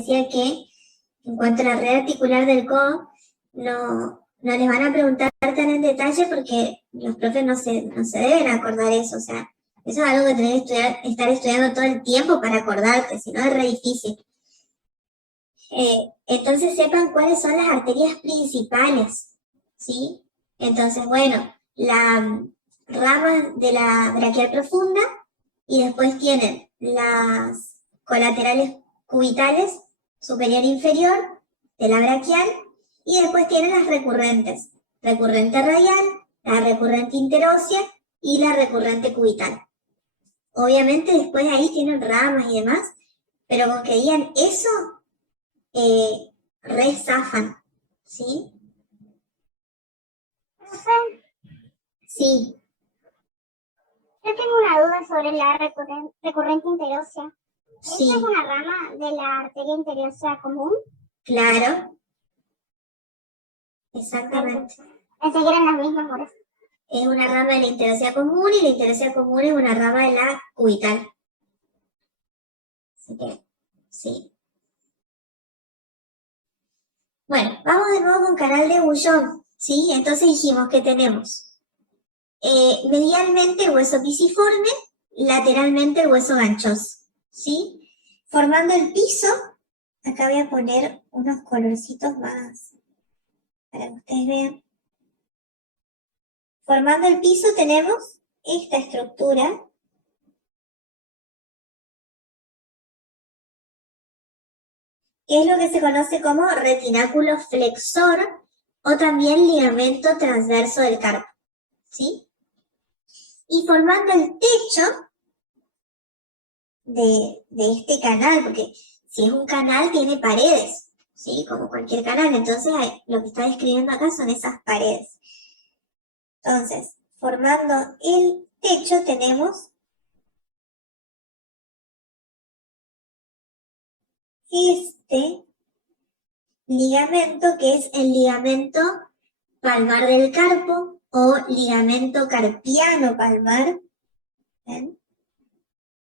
decía que en cuanto a la red articular del codo, no les van a preguntar tan en detalle porque los profes no se deben acordar eso, o sea, eso es algo que tenés que estar estudiando todo el tiempo para acordarte, si no es re difícil. Entonces sepan cuáles son las arterias principales, ¿sí? Entonces, bueno, la rama de la braquial profunda y después tienen las colaterales cubitales, superior e inferior, de la braquial, y después tienen las recurrentes, recurrente radial, la recurrente interósea y la recurrente cubital. Obviamente después ahí tienen ramas y demás, pero con que digan eso, rezafan, ¿sí? Sí. Yo tengo una duda sobre la recurrente interósea. Sí. ¿Esa es una rama de la arteria interósea común? Claro. Exactamente. Pensé que eran las mismas por eso. Es una rama de la interósea común y la interósea común es una rama de la cubital. Así que, sí. Bueno, vamos de nuevo con canal de Boullón, ¿sí? Entonces dijimos que tenemos medialmente el hueso pisiforme, lateralmente el hueso ganchoso, ¿sí? Formando el piso, acá voy a poner unos colorcitos más para que ustedes vean. Formando el piso tenemos esta estructura, que es lo que se conoce como retináculo flexor o también ligamento transverso del carpo, ¿sí? Y formando el techo de este canal, porque si es un canal tiene paredes, ¿sí? Como cualquier canal, entonces lo que está describiendo acá son esas paredes. Entonces, formando el techo tenemos este ligamento que es el ligamento palmar del carpo o ligamento carpiano palmar, ¿ven?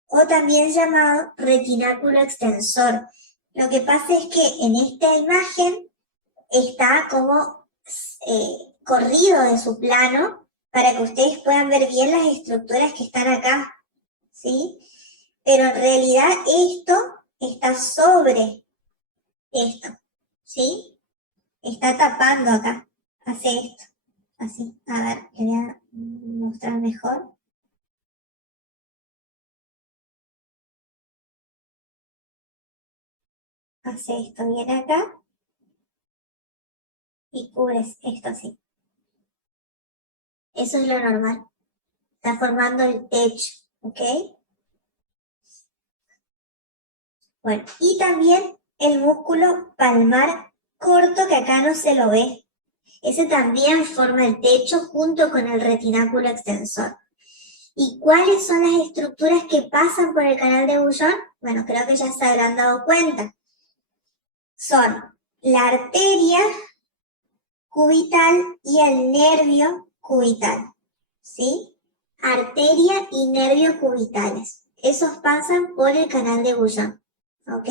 O también llamado retináculo extensor. Lo que pasa es que en esta imagen está como corrido de su plano para que ustedes puedan ver bien las estructuras que están acá, ¿sí? Pero en realidad esto está sobre esto, ¿sí? Está tapando acá, hace esto, así. A ver, le voy a mostrar mejor. Hace esto, viene acá y cubres esto así. Eso es lo normal. Está formando el techo, ¿ok? Bueno, y también el músculo palmar corto que acá no se lo ve. Ese también forma el techo junto con el retináculo extensor. ¿Y cuáles son las estructuras que pasan por el canal de Boullón? Bueno, creo que ya se habrán dado cuenta. Son la arteria cubital y el nervio cubital, ¿sí? Arteria y nervio cubitales. Esos pasan por el canal de Boullón, ¿ok?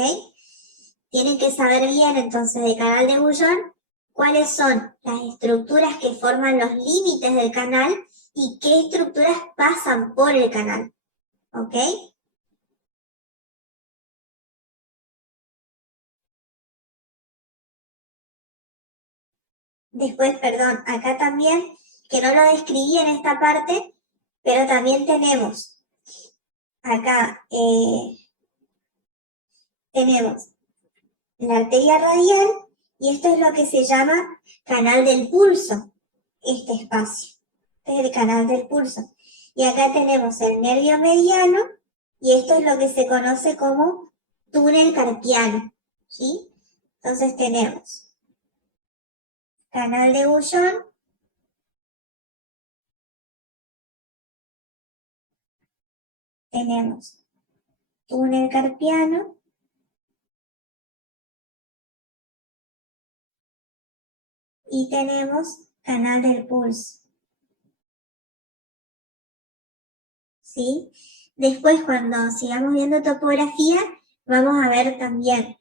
Tienen que saber bien entonces del canal de Boullón cuáles son las estructuras que forman los límites del canal y qué estructuras pasan por el canal, ¿ok? Después, perdón, acá también, que no lo describí en esta parte, pero también tenemos acá, tenemos la arteria radial y esto es lo que se llama canal del pulso, este espacio. Este es el canal del pulso. Y acá tenemos el nervio mediano y esto es lo que se conoce como túnel carpiano, ¿sí? Entonces tenemos canal de Boullón, tenemos túnel carpiano y tenemos canal del pulso, ¿sí? Después, cuando sigamos viendo topografía, vamos a ver también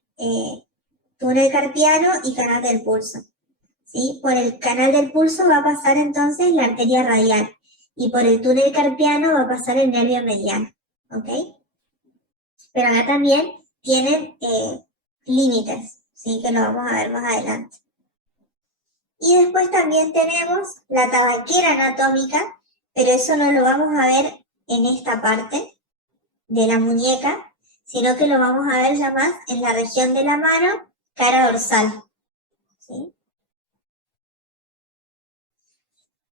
túnel carpiano y canal del pulso. ¿Sí? Por el canal del pulso va a pasar entonces la arteria radial y por el túnel carpiano va a pasar el nervio mediano. ¿Ok? Pero acá también tienen límites, ¿sí? Que lo vamos a ver más adelante. Y después también tenemos la tabaquera anatómica, pero eso no lo vamos a ver en esta parte de la muñeca, sino que lo vamos a ver ya más en la región de la mano, cara dorsal. ¿Sí?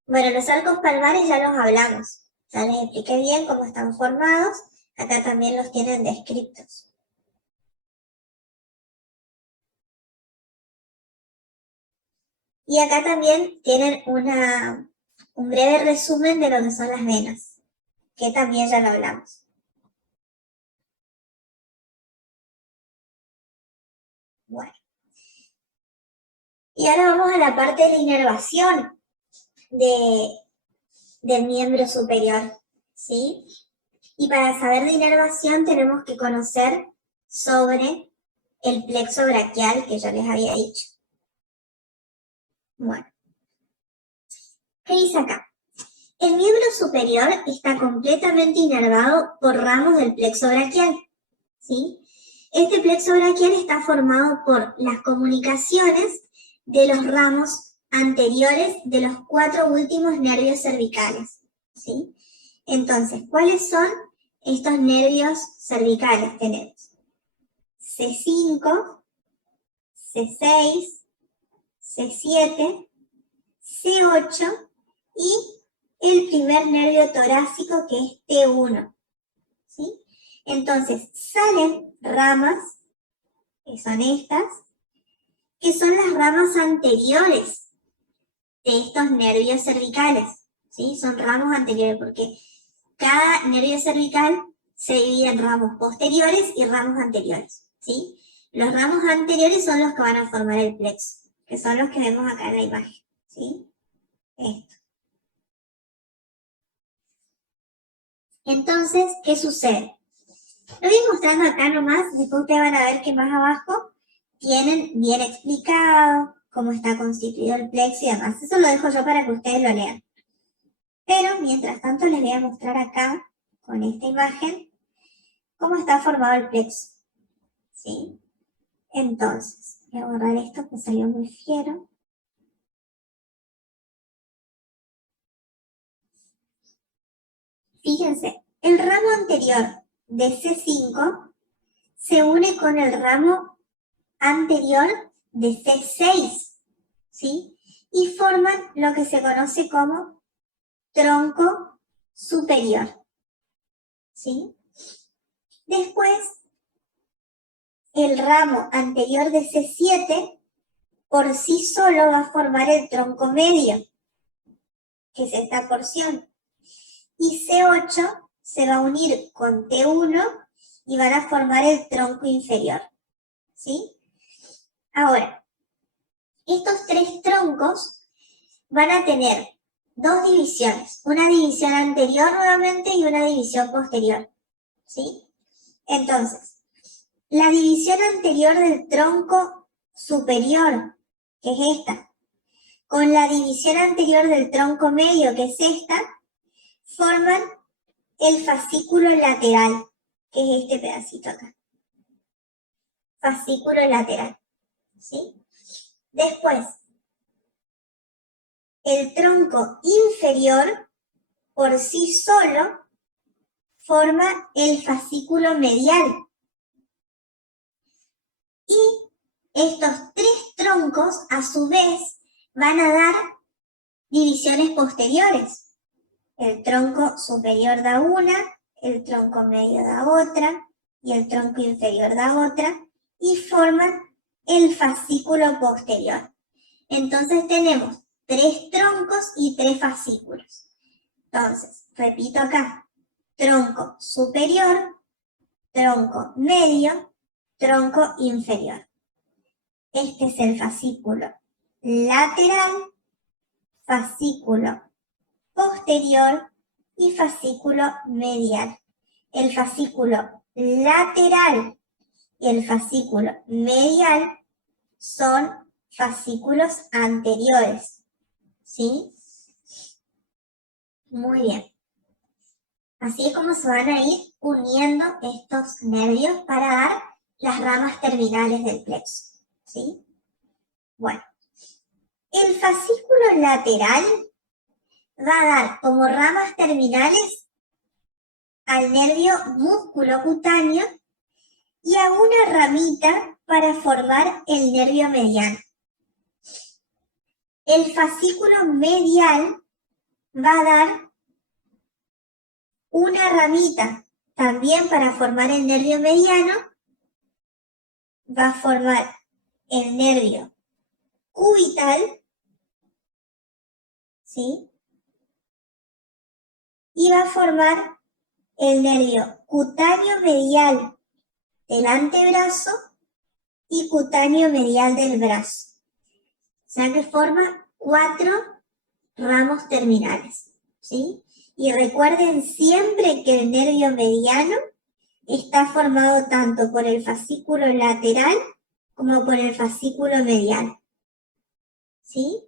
Bueno, los arcos palmares ya los hablamos, ya les expliqué bien cómo están formados, acá también los tienen descritos. Y acá también tienen un breve resumen de lo que son las venas, que también ya lo hablamos. Bueno. Y ahora vamos a la parte de la inervación del miembro superior, ¿sí? Y para saber de inervación tenemos que conocer sobre el plexo braquial que yo les había dicho. Bueno. ¿Qué dice acá? El miembro superior está completamente inervado por ramos del plexo braquial, ¿sí? Este plexo braquial está formado por las comunicaciones de los ramos anteriores de los 4 últimos nervios cervicales, ¿sí? Entonces, ¿cuáles son estos nervios cervicales? Tenemos C5, C6, C7, C8 y el primer nervio torácico que es T1, ¿sí? Entonces, salen ramas, que son estas, que son las ramas anteriores de estos nervios cervicales, ¿sí? Son ramos anteriores porque cada nervio cervical se divide en ramos posteriores y ramos anteriores, ¿sí? Los ramos anteriores son los que van a formar el plexo, que son los que vemos acá en la imagen, ¿sí? Esto. Entonces, ¿qué sucede? Lo voy mostrando acá nomás, después ustedes van a ver que más abajo tienen bien explicado cómo está constituido el plexo y demás. Eso lo dejo yo para que ustedes lo lean. Pero mientras tanto les voy a mostrar acá, con esta imagen, cómo está formado el plexo. ¿Sí? Entonces, voy a borrar esto que salió muy fiero. Fíjense, el ramo anterior de C5 se une con el ramo anterior de C6, ¿sí? Y forman lo que se conoce como tronco superior, ¿sí? Después, el ramo anterior de C7 por sí solo va a formar el tronco medio, que es esta porción. Y C8 se va a unir con T1 y van a formar el tronco inferior, ¿sí? Ahora, estos 3 troncos van a tener 2 divisiones, una división anterior nuevamente y una división posterior, ¿sí? Entonces, la división anterior del tronco superior, que es esta, con la división anterior del tronco medio, que es esta, forman el fascículo lateral, que es este pedacito acá. Fascículo lateral, ¿sí? Después, el tronco inferior, por sí solo, forma el fascículo medial. Y estos 3 troncos, a su vez, van a dar divisiones posteriores. El tronco superior da una, el tronco medio da otra, y el tronco inferior da otra, y forman el fascículo posterior. Entonces tenemos 3 troncos y 3 fascículos. Entonces, repito acá, tronco superior, tronco medio, tronco inferior. Este es el fascículo lateral, fascículo posterior y fascículo medial. El fascículo lateral y el fascículo medial son fascículos anteriores, ¿sí? Muy bien. Así es como se van a ir uniendo estos nervios para dar las ramas terminales del plexo, ¿sí? Bueno, el fascículo lateral va a dar como ramas terminales al nervio musculocutáneo y a una ramita para formar el nervio mediano. El fascículo medial va a dar una ramita también para formar el nervio mediano, va a formar el nervio cubital, ¿sí? Y va a formar el nervio cutáneo medial del antebrazo y cutáneo medial del brazo. O sea que forma 4 ramos terminales, ¿sí? Y recuerden siempre que el nervio mediano está formado tanto por el fascículo lateral como por el fascículo medial, ¿sí?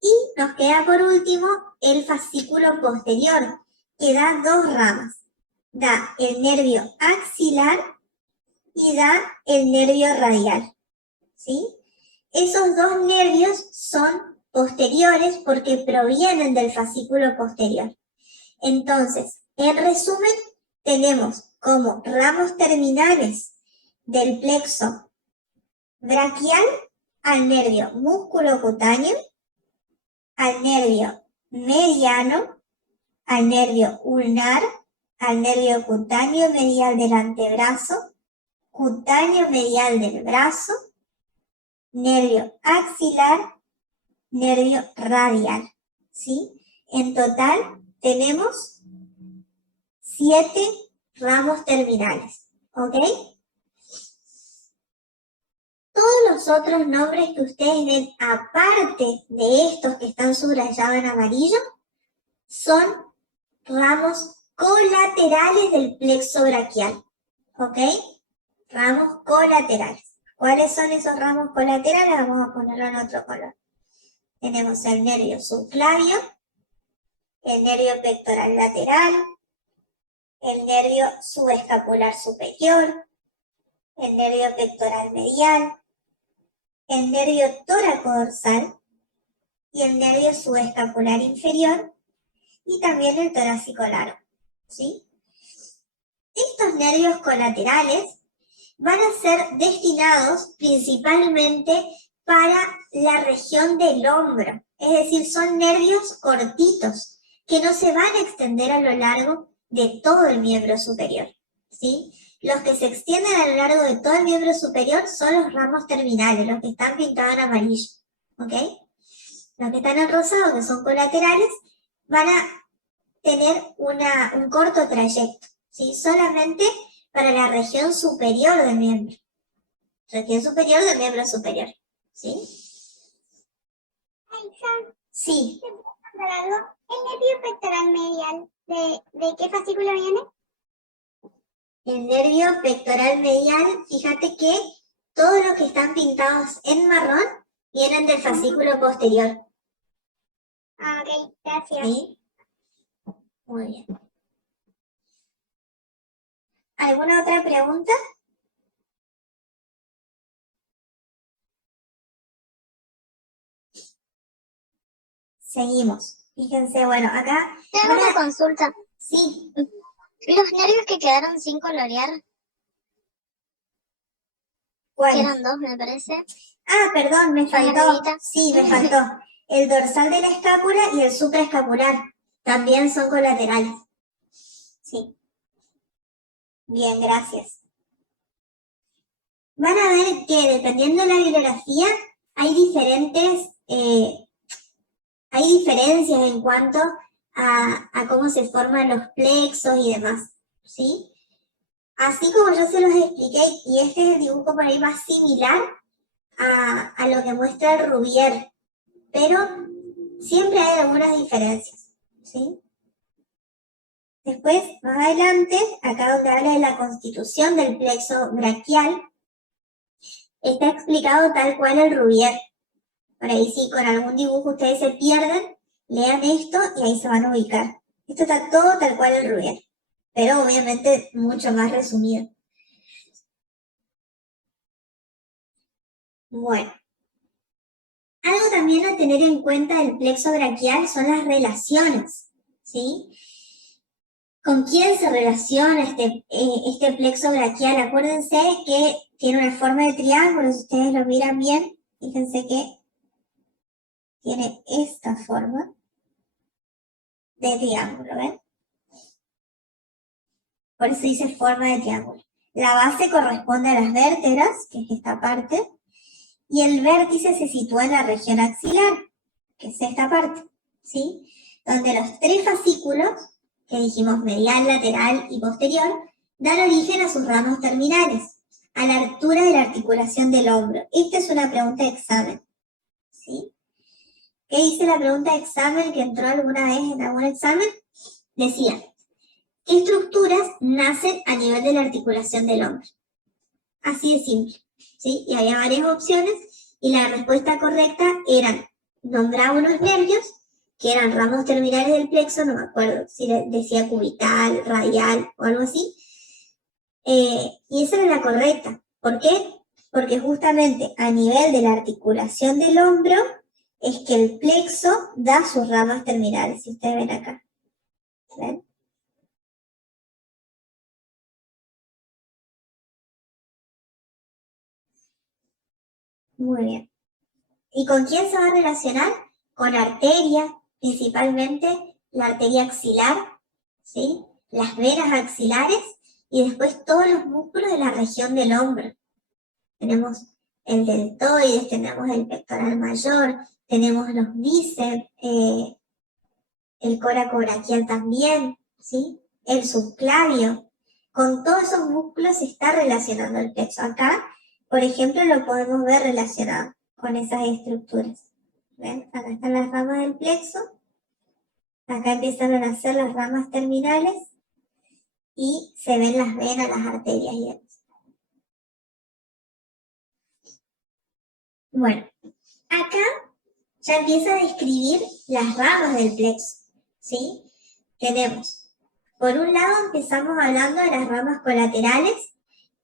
Y nos queda por último el fascículo posterior, que da 2 ramas. Da el nervio axilar y da el nervio radial, ¿sí? Esos 2 nervios son posteriores porque provienen del fascículo posterior. Entonces, en resumen, tenemos como ramos terminales del plexo braquial al nervio musculocutáneo, al nervio mediano, al nervio ulnar, al nervio cutáneo medial del antebrazo, cutáneo medial del brazo, nervio axilar, nervio radial, ¿sí? En total tenemos 7 ramos terminales, ¿ok? Todos los otros nombres que ustedes ven, aparte de estos que están subrayados en amarillo, son ramos colaterales del plexo braquial, ¿ok? Ramos colaterales. ¿Cuáles son esos ramos colaterales? Vamos a ponerlo en otro color. Tenemos el nervio subclavio, el nervio pectoral lateral, el nervio subescapular superior, el nervio pectoral medial, el nervio tóraco-dorsal y el nervio subescapular inferior y también el torácico largo, ¿sí? Estos nervios colaterales van a ser destinados principalmente para la región del hombro, es decir, son nervios cortitos que no se van a extender a lo largo de todo el miembro superior, ¿sí? Los que se extienden a lo largo de todo el miembro superior son los ramos terminales, los que están pintados en amarillo, ¿ok? Los que están en rosado, que son colaterales, van a tener un corto trayecto, ¿sí? Solamente para la región superior del miembro. Región superior del miembro superior, ¿sí? Aixa, Sí. ¿te puedo contar algo? ¿El nervio pectoral medial de qué fascículo viene? El nervio pectoral medial, fíjate que todos los que están pintados en marrón vienen del fascículo posterior. Ah, ok, gracias. ¿Sí? Muy bien. ¿Alguna otra pregunta? Seguimos. Fíjense, bueno, acá... Tengo una consulta. Sí. Los nervios que quedaron sin colorear, ¿Cuáles? eran 2, me parece. Ah, perdón, me faltó. Arribita. Sí, me faltó. El dorsal de la escápula y el supraescapular también son colaterales. Sí. Bien, gracias. Van a ver que dependiendo de la bibliografía hay diferencias en cuanto a cómo se forman los plexos y demás, ¿sí? Así como yo se los expliqué, y este es el dibujo por ahí más similar a lo que muestra el Rubier, pero siempre hay algunas diferencias, ¿sí? Después, más adelante, acá donde habla de la constitución del plexo braquial, está explicado tal cual el Rubier. Por ahí si con algún dibujo ustedes se pierden, lean esto y ahí se van a ubicar. Esto está todo tal cual el Rubier, pero obviamente mucho más resumido. Bueno, algo también a tener en cuenta del plexo braquial son las relaciones, ¿sí? ¿Con quién se relaciona este plexo braquial? Acuérdense que tiene una forma de triángulo, si ustedes lo miran bien, fíjense que tiene esta forma de triángulo, ¿ven? Por eso dice forma de triángulo. La base corresponde a las vértebras, que es esta parte, y el vértice se sitúa en la región axilar, que es esta parte, ¿sí? Donde los tres fascículos, que dijimos medial, lateral y posterior, dan origen a sus ramos terminales, a la altura de la articulación del hombro. Esta es una pregunta de examen, ¿sí? ¿Qué dice la pregunta de examen que entró alguna vez en algún examen? Decía, ¿qué estructuras nacen a nivel de la articulación del hombro? Así de simple, ¿sí? Y había varias opciones y la respuesta correcta eran, nombraba unos nervios que eran ramos terminales del plexo, no me acuerdo si decía cubital, radial o algo así, y esa era la correcta. ¿Por qué? Porque justamente a nivel de la articulación del hombro es que el plexo da sus ramas terminales, si ustedes ven acá. ¿Ven? Muy bien. ¿Y con quién se va a relacionar? Con arteria, principalmente la arteria axilar, ¿sí? Las venas axilares y después todos los músculos de la región del hombro. Tenemos el deltoides, tenemos el pectoral mayor, tenemos los bíceps, el coracobraquial también, ¿sí? El subclavio. Con todos esos músculos se está relacionando el plexo. Acá, por ejemplo, lo podemos ver relacionado con esas estructuras. ¿Ven? Acá están las ramas del plexo. Acá empiezan a nacer las ramas terminales y se ven las venas, las arterias y demás. Bueno, acá ya empieza a describir las ramas del plexo, ¿sí? Tenemos, por un lado empezamos hablando de las ramas colaterales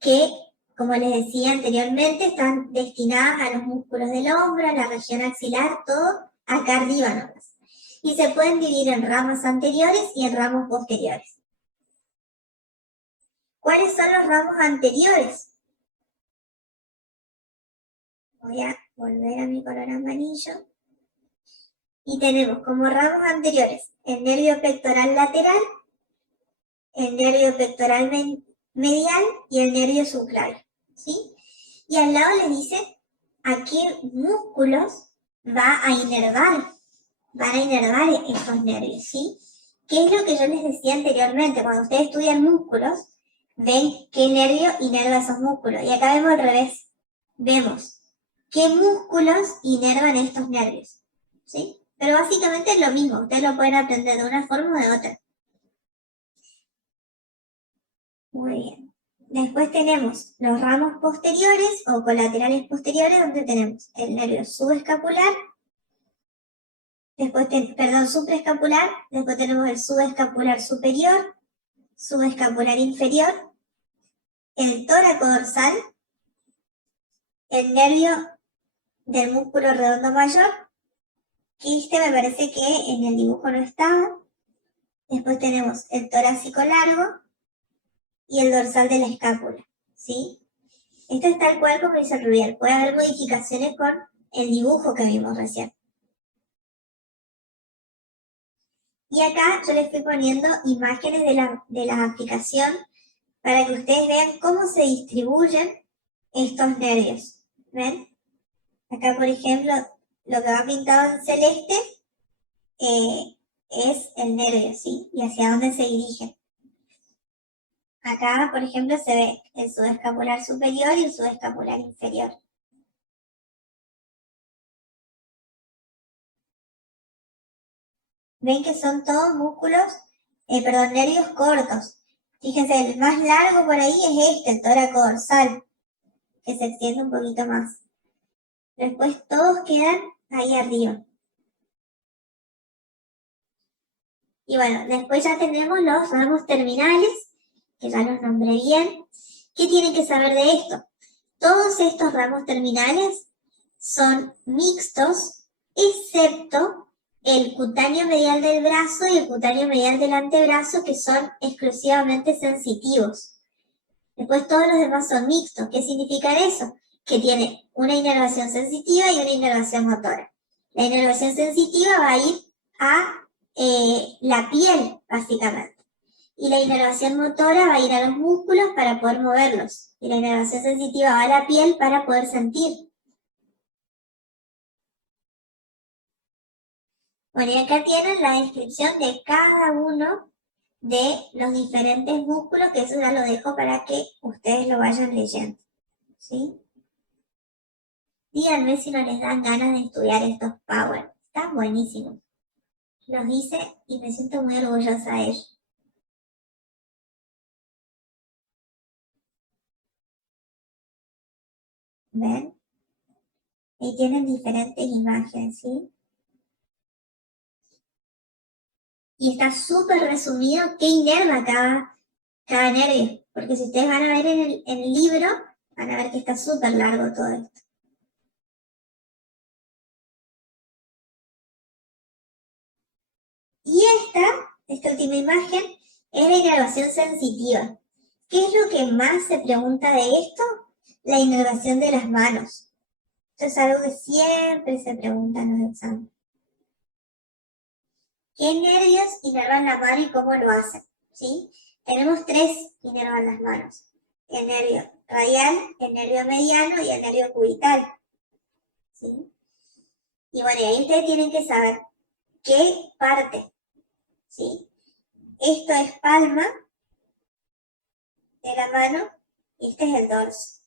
que, como les decía anteriormente, están destinadas a los músculos del hombro, a la región axilar, todo acá arriba nomás. Y se pueden dividir en ramas anteriores y en ramos posteriores. ¿Cuáles son los ramos anteriores? Voy a volver a mi color amarillo. Y tenemos como ramos anteriores el nervio pectoral lateral, el nervio pectoral medial y el nervio subclavio, ¿sí? Y al lado les dice a qué músculos van a inervar estos nervios, ¿sí? ¿Qué es lo que yo les decía anteriormente? Cuando ustedes estudian músculos, ven qué nervio inerva esos músculos. Y acá vemos al revés. Vemos qué músculos inervan estos nervios, ¿sí? Pero básicamente es lo mismo. Ustedes lo pueden aprender de una forma o de otra. Muy bien. Después tenemos los ramos posteriores o colaterales posteriores, donde tenemos el nervio subescapular, después supraescapular, después tenemos el subescapular superior, subescapular inferior, el tóraco dorsal, el nervio del músculo redondo mayor, que este me parece que en el dibujo no estaba. Después tenemos el torácico largo y el dorsal de la escápula, ¿sí? Esto es tal cual como dice el Rubier. Puede haber modificaciones con el dibujo que vimos recién. Y acá yo les estoy poniendo imágenes de la aplicación para que ustedes vean cómo se distribuyen estos nervios. ¿Ven? Acá, por ejemplo, lo que va pintado en celeste es el nervio, ¿sí? Y hacia dónde se dirige. Acá, por ejemplo, se ve el subescapular superior y el subescapular inferior. Ven que son todos músculos perdón, nervios cortos. Fíjense, el más largo por ahí es el tóraco dorsal, que se extiende un poquito más. Después todos quedan ahí arriba. Y bueno, después ya tenemos los ramos terminales, que ya los nombré bien. ¿Qué tienen que saber de esto? Todos estos ramos terminales son mixtos, excepto el cutáneo medial del brazo y el cutáneo medial del antebrazo, que son exclusivamente sensitivos. Después todos los demás son mixtos. ¿Qué significa eso? Que tiene una inervación sensitiva y una inervación motora. La inervación sensitiva va a ir a la piel, básicamente. Y la inervación motora va a ir a los músculos para poder moverlos. Y la inervación sensitiva va a la piel para poder sentir. Bueno, y acá tienen la descripción de cada uno de los diferentes músculos, que eso ya lo dejo para que ustedes lo vayan leyendo. ¿Sí? Díganme si no les dan ganas de estudiar estos Power. Están buenísimos. Los hice y me siento muy orgullosa de ellos. ¿Ven? Y tienen diferentes imágenes, ¿sí? Y está súper resumido qué inerva cada nervio. Porque si ustedes van a ver en el libro, van a ver que está súper largo todo esto. Y esta última imagen, es la inervación sensitiva. ¿Qué es lo que más se pregunta de esto? La inervación de las manos. Esto es algo que siempre se pregunta en los exámenes. ¿Qué nervios inervan la mano y cómo lo hacen? ¿Sí? Tenemos tres que inervan las manos. El nervio radial, el nervio mediano y el nervio cubital. ¿Sí? Y bueno, ahí ustedes tienen que saber qué parte. ¿Sí? Esto es palma de la mano y este es el dorso.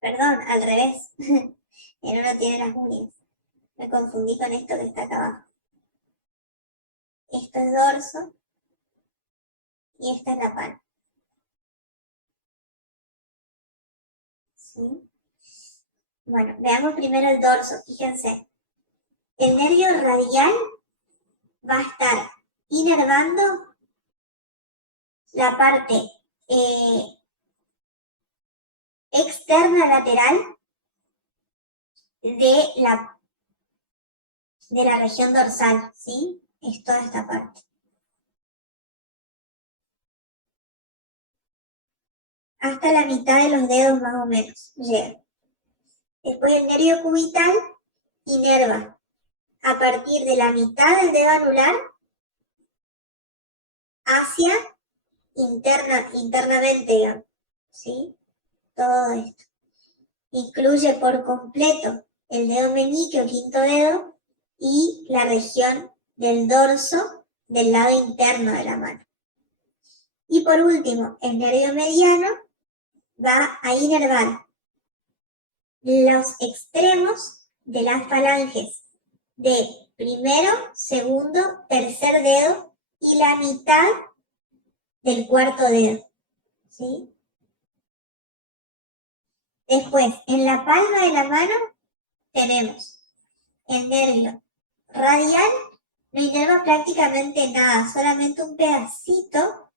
Perdón, al revés. El uno tiene las uñas. Me confundí con esto que está acá abajo. Esto es dorso y esta es la palma. ¿Sí? Bueno, veamos primero el dorso. Fíjense. El nervio radial va a estar inervando la parte externa lateral de la región dorsal, ¿sí? Es toda esta parte. Hasta la mitad de los dedos más o menos llega. Después el nervio cubital inerva a partir de la mitad del dedo anular hacia internamente, digamos, ¿sí? Todo esto. Incluye por completo el dedo meñique o quinto dedo y la región del dorso del lado interno de la mano. Y por último, el nervio mediano va a inervar los extremos de las falanges de primero, segundo, tercer dedo y la mitad del cuarto dedo, ¿sí? Después, en la palma de la mano tenemos el nervio radial, no inerva prácticamente nada, solamente un pedacito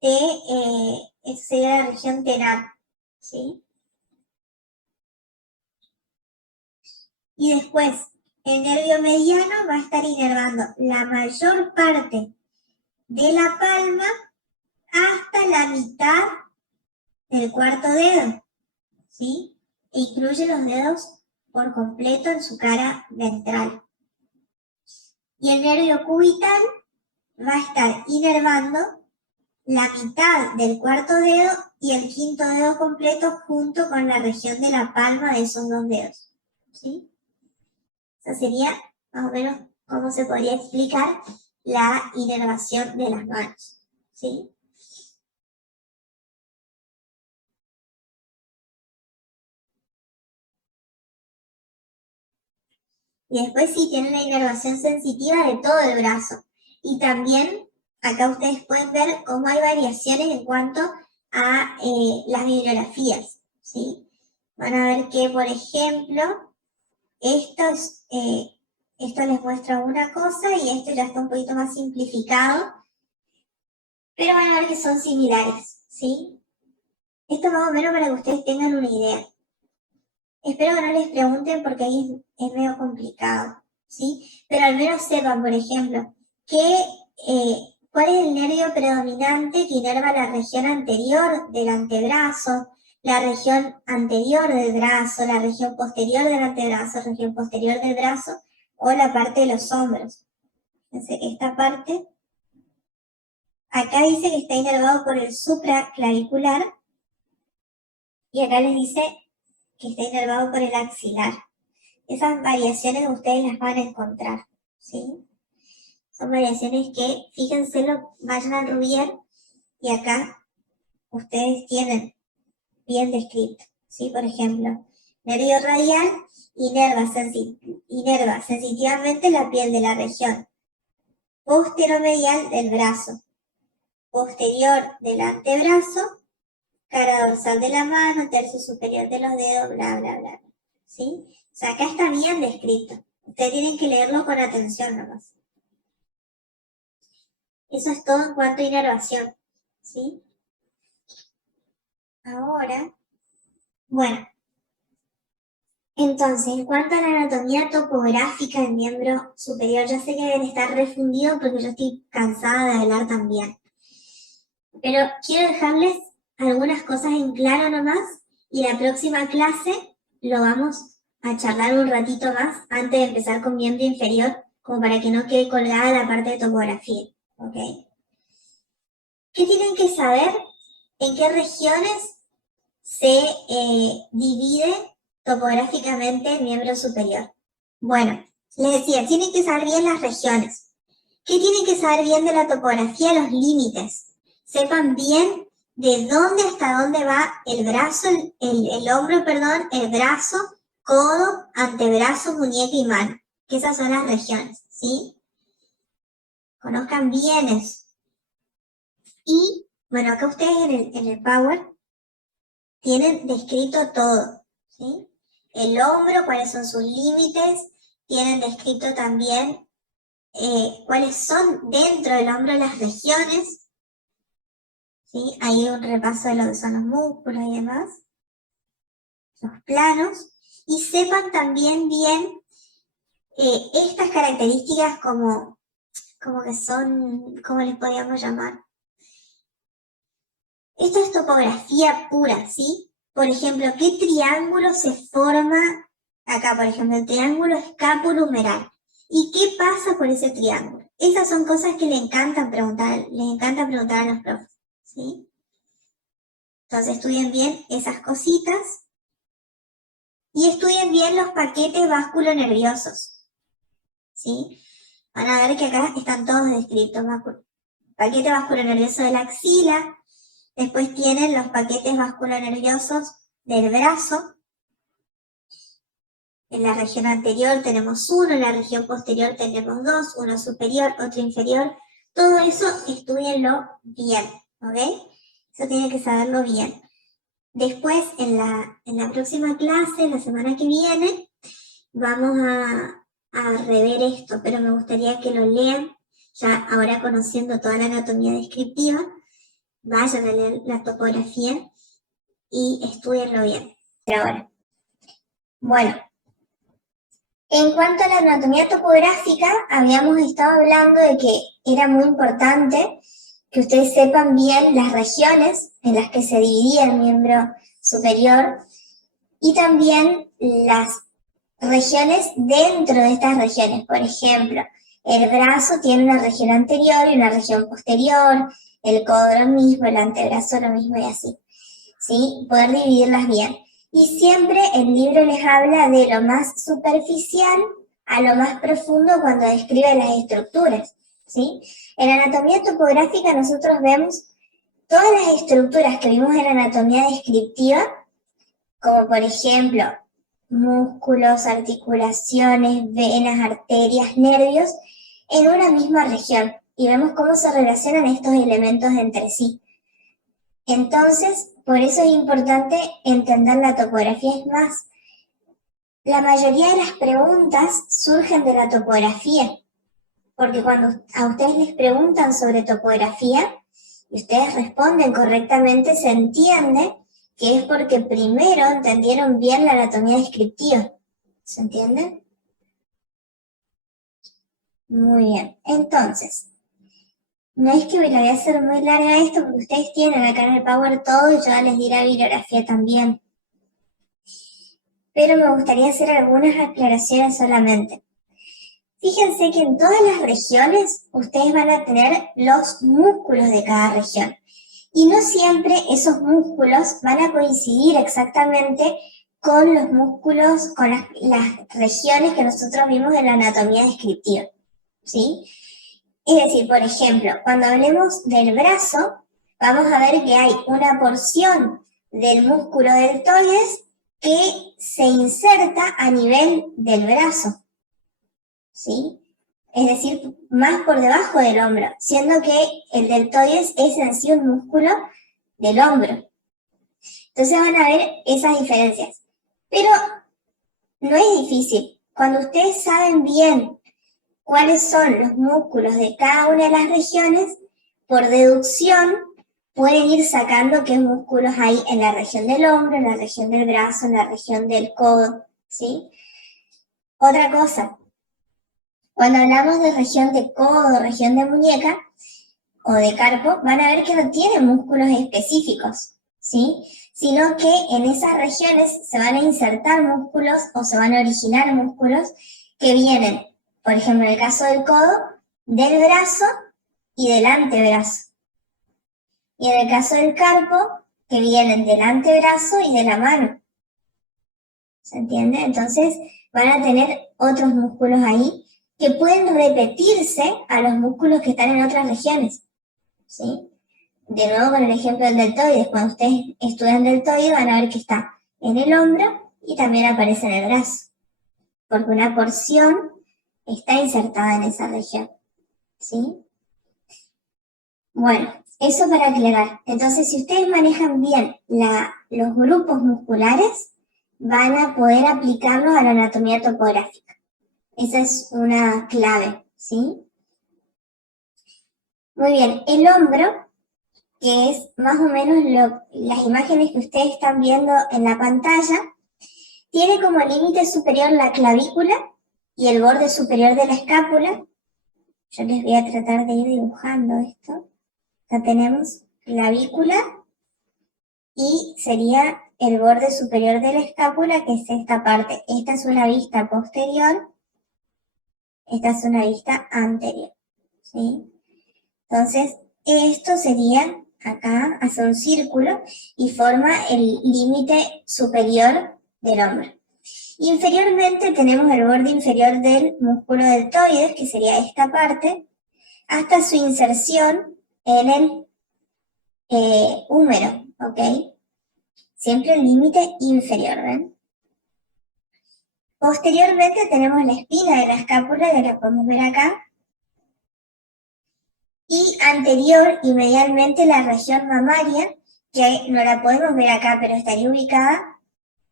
de, eso sería la región tenar, ¿sí? Y después, el nervio mediano va a estar inervando la mayor parte de la palma hasta la mitad del cuarto dedo, ¿sí? E incluye los dedos por completo en su cara ventral. Y el nervio cubital va a estar inervando la mitad del cuarto dedo y el quinto dedo completo junto con la región de la palma de esos dos dedos, ¿sí? Esa sería más o menos cómo se podría explicar la inervación de las manos, ¿sí? Y después sí tienen la inervación sensitiva de todo el brazo. Y también acá ustedes pueden ver cómo hay variaciones en cuanto a las bibliografías, ¿sí? Van a ver que, por ejemplo, esto les muestra una cosa y esto ya está un poquito más simplificado, pero van a ver que son similares, ¿sí? Esto más o menos para que ustedes tengan una idea. Espero que no les pregunten porque ahí es medio complicado, ¿sí? Pero al menos sepan, por ejemplo, cuál es el nervio predominante que inerva la región anterior del antebrazo, la región anterior del brazo, la región posterior del antebrazo, región posterior del brazo o la parte de los hombros. Fíjense que esta parte, acá dice que está inervado por el supraclavicular y acá les dice que está inervado por el axilar. Esas variaciones ustedes las van a encontrar, ¿sí? Son variaciones que, fíjense, vayan al Rubier y acá ustedes tienen bien descrito, ¿sí? Por ejemplo, nervio radial inerva sensitivamente la piel de la región posteromedial del brazo, posterior del antebrazo, cara dorsal de la mano, tercio superior de los dedos, bla, bla, bla, ¿sí? O sea, acá está bien descrito. Ustedes tienen que leerlo con atención nomás. Eso es todo en cuanto a inervación, ¿sí? Ahora, bueno, entonces, en cuanto a la anatomía topográfica del miembro superior, yo sé que deben estar refundidos porque yo estoy cansada de hablar también. Pero quiero dejarles algunas cosas en claro nomás y la próxima clase lo vamos a charlar un ratito más antes de empezar con miembro inferior, como para que no quede colgada la parte de topografía, ¿ok? ¿Qué tienen que saber? ¿En qué regiones se divide topográficamente el miembro superior? Bueno, les decía, tienen que saber bien las regiones. ¿Qué tienen que saber bien de la topografía? Los límites. Sepan bien de dónde hasta dónde va el brazo, el hombro, perdón, el brazo, codo, antebrazo, muñeca y mano. Que esas son las regiones, ¿sí? Conozcan bien eso. Y, bueno, acá ustedes en el Power tienen descrito todo, ¿sí? El hombro, cuáles son sus límites, tienen descrito también cuáles son dentro del hombro las regiones, ¿sí? Hay un repaso de lo que son los músculos y demás, los planos, y sepan también bien estas características como que son, ¿cómo les podríamos llamar? Esto es topografía pura, ¿sí? Por ejemplo, ¿qué triángulo se forma acá? Por ejemplo, el triángulo escapulohumeral. ¿Y qué pasa por ese triángulo? Esas son cosas que le encanta preguntar a los profes, ¿sí? Entonces estudien bien esas cositas y estudien bien los paquetes vasculonerviosos, ¿sí? Van a ver que acá están todos descritos. Paquete vasculonervioso de la axila, después tienen los paquetes vasculonerviosos del brazo. En la región anterior tenemos uno, en la región posterior tenemos dos, uno superior, otro inferior. Todo eso estudienlo bien, ¿ok? Eso tienen que saberlo bien. Después, en la próxima clase, la semana que viene, vamos a rever esto, pero me gustaría que lo lean, ya ahora conociendo toda la anatomía descriptiva, vayan a leer la topografía y estudienlo bien. Pero ahora, bueno, en cuanto a la anatomía topográfica, habíamos estado hablando de que era muy importante que ustedes sepan bien las regiones en las que se dividía el miembro superior y también las regiones dentro de estas regiones. Por ejemplo, el brazo tiene una región anterior y una región posterior, el codo lo mismo, el antebrazo lo mismo y así, ¿sí? Poder dividirlas bien. Y siempre el libro les habla de lo más superficial a lo más profundo cuando describe las estructuras, ¿sí? En anatomía topográfica nosotros vemos todas las estructuras que vimos en anatomía descriptiva, como por ejemplo músculos, articulaciones, venas, arterias, nervios en una misma región y vemos cómo se relacionan estos elementos entre sí. Entonces, por eso es importante entender la topografía. Es más, la mayoría de las preguntas surgen de la topografía, porque cuando a ustedes les preguntan sobre topografía y ustedes responden correctamente, se entiende que es porque primero entendieron bien la anatomía descriptiva. ¿Se entiende? Muy bien. Entonces, no es que me la voy a hacer muy larga esto, porque ustedes tienen acá en el Power todo y yo ya les di la bibliografía también. Pero me gustaría hacer algunas aclaraciones solamente. Fíjense que en todas las regiones ustedes van a tener los músculos de cada región. Y no siempre esos músculos van a coincidir exactamente con los músculos, con las regiones que nosotros vimos en la anatomía descriptiva, ¿sí? Es decir, por ejemplo, cuando hablemos del brazo, vamos a ver que hay una porción del músculo deltoides que se inserta a nivel del brazo, ¿sí? Es decir, más por debajo del hombro, siendo que el deltoides es en sí un músculo del hombro. Entonces van a ver esas diferencias. Pero no es difícil. Cuando ustedes saben bien cuáles son los músculos de cada una de las regiones, por deducción pueden ir sacando qué músculos hay en la región del hombro, en la región del brazo, en la región del codo, ¿sí? Otra cosa, cuando hablamos de región de codo, región de muñeca o de carpo, van a ver que no tienen músculos específicos, ¿sí? Sino que en esas regiones se van a insertar músculos o se van a originar músculos que vienen, por ejemplo, en el caso del codo, del brazo y del antebrazo. Y en el caso del carpo, que vienen del antebrazo y de la mano. ¿Se entiende? Entonces van a tener otros músculos ahí que pueden repetirse a los músculos que están en otras regiones, ¿sí? De nuevo con el ejemplo del deltoides. Cuando ustedes estudian deltoides van a ver que está en el hombro y también aparece en el brazo, porque una porción está insertada en esa región, ¿sí? Bueno, eso para aclarar. Entonces, si ustedes manejan bien los grupos musculares, van a poder aplicarlos a la anatomía topográfica. Esa es una clave, ¿sí? Muy bien, el hombro, que es más o menos las imágenes que ustedes están viendo en la pantalla, tiene como límite superior la clavícula y el borde superior de la escápula. Yo les voy a tratar de ir dibujando esto. Acá tenemos clavícula y sería el borde superior de la escápula, que es esta parte. Esta es una vista posterior, esta es una vista anterior, ¿sí? Entonces, esto sería, acá hace un círculo y forma el límite superior del hombro. Inferiormente tenemos el borde inferior del músculo deltoides, que sería esta parte, hasta su inserción en el húmero, ¿ok? Siempre el límite inferior, ¿ven? Posteriormente tenemos la espina de la escápula, que la podemos ver acá, y anterior y medialmente la región mamaria, que no la podemos ver acá, pero estaría ubicada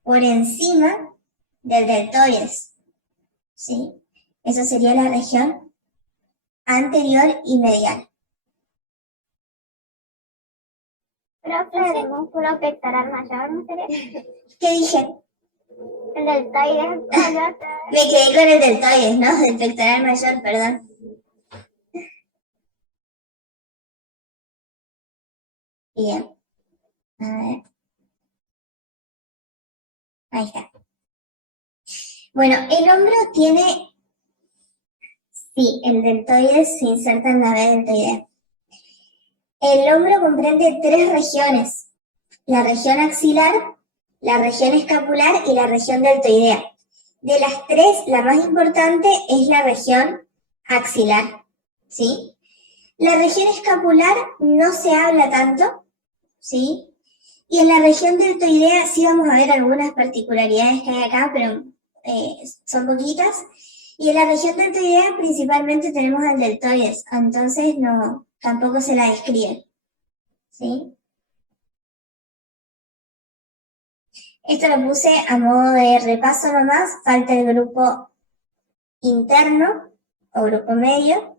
por encima del deltoides, ¿sí? Eso sería la región anterior y medial. Profe, el músculo pectoral mayor, ¿no sería? ¿Qué dije? El deltoides mayor. Me quedé con el deltoides, ¿no? Del pectoral mayor, perdón. Bien. A ver. Ahí está. Bueno, el hombro tiene, sí, el deltoides se inserta en la B deltoidea. El hombro comprende 3 regiones: la región axilar, la región escapular y la región deltoidea. De las 3, la más importante es la región axilar, ¿sí? La región escapular no se habla tanto, ¿sí? Y en la región deltoidea sí vamos a ver algunas particularidades que hay acá, pero son poquitas. Y en la región deltoidea principalmente tenemos al deltoides, entonces no, tampoco se la describe, ¿sí? Esto lo puse a modo de repaso nomás, falta el grupo interno o grupo medio.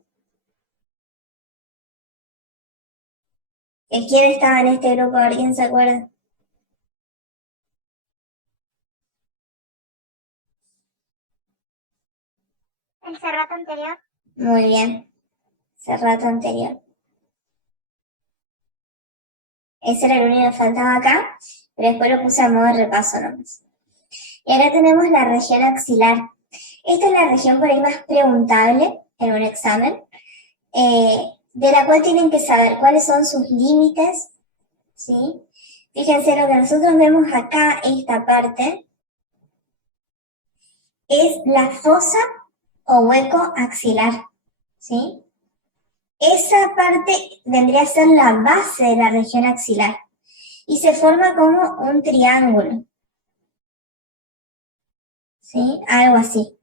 ¿Quién estaba en este grupo? ¿Alguien se acuerda? El cerrato anterior. Muy bien, cerrato anterior. Ese era el único que faltaba acá, pero después lo puse a modo de repaso nomás. Y ahora tenemos la región axilar. Esta es la región por ahí más preguntable en un examen, de la cual tienen que saber cuáles son sus límites, ¿sí? Fíjense, lo que nosotros vemos acá, esta parte, es la fosa o hueco axilar, ¿sí? Esa parte vendría a ser la base de la región axilar y se forma como un triángulo, ¿sí? Algo así.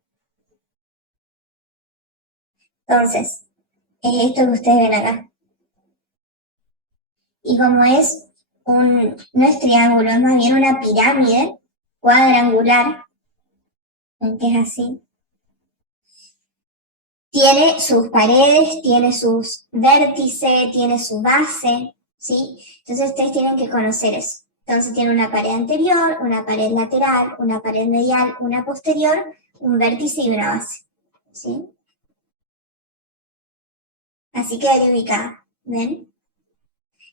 Entonces, es esto que ustedes ven acá. Y como no es triángulo, es más bien una pirámide cuadrangular, que es así, tiene sus paredes, tiene sus vértices, tiene su base, ¿sí? Entonces ustedes tienen que conocer eso. Entonces tiene una pared anterior, una pared lateral, una pared medial, una posterior, un vértice y una base, ¿sí? Así quedaría ubicada, ¿ven?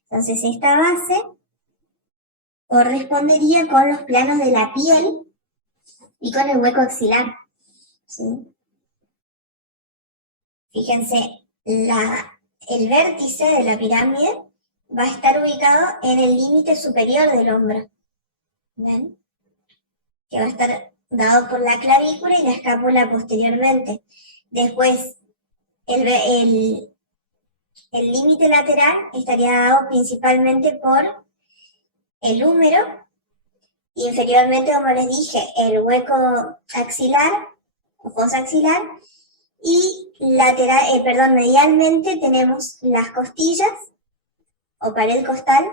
Entonces esta base correspondería con los planos de la piel y con el hueco axilar, ¿sí? Fíjense, el vértice de la pirámide va a estar ubicado en el límite superior del hombro, ¿ven? Que va a estar dado por la clavícula y la escápula posteriormente. Después, el límite lateral estaría dado principalmente por el húmero y inferiormente, como les dije, el hueco axilar o fosa axilar y medialmente tenemos las costillas o pared costal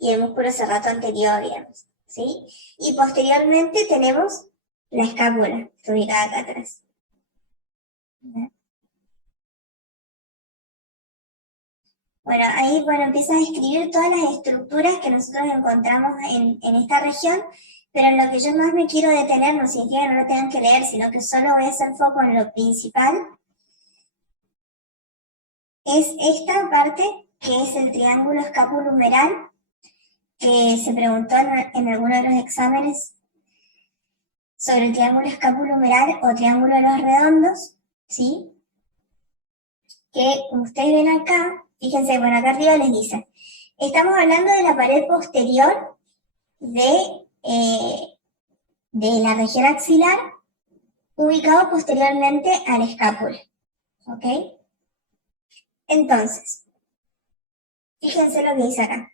y el músculo serrato anterior, digamos, ¿sí? Y posteriormente tenemos la escápula, ubicada acá atrás. Bueno, ahí empieza a describir todas las estructuras que nosotros encontramos en esta región, pero en lo que yo más me quiero detener, no significa que no lo tengan que leer, sino que solo voy a hacer foco en lo principal, es esta parte que es el triángulo escapulohumeral, que se preguntó en alguno de los exámenes sobre el triángulo escapulohumeral o triángulo de los redondos, ¿sí? Que como ustedes ven acá, fíjense, acá arriba les dice, estamos hablando de la pared posterior de la región axilar, ubicado posteriormente al escápulo, ¿ok? Entonces, fíjense lo que dice acá.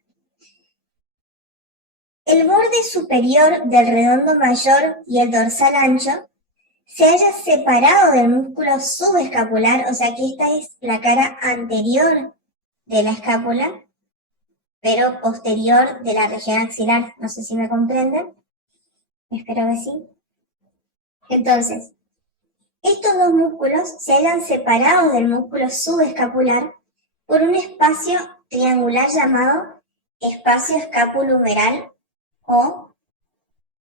El borde superior del redondo mayor y el dorsal ancho se haya separado del músculo subescapular, o sea que esta es la cara anterior de la escápula, pero posterior de la región axilar. No sé si me comprenden. Espero que sí. Entonces, estos dos músculos se hallan separados del músculo subescapular por un espacio triangular llamado espacio escapulohumeral o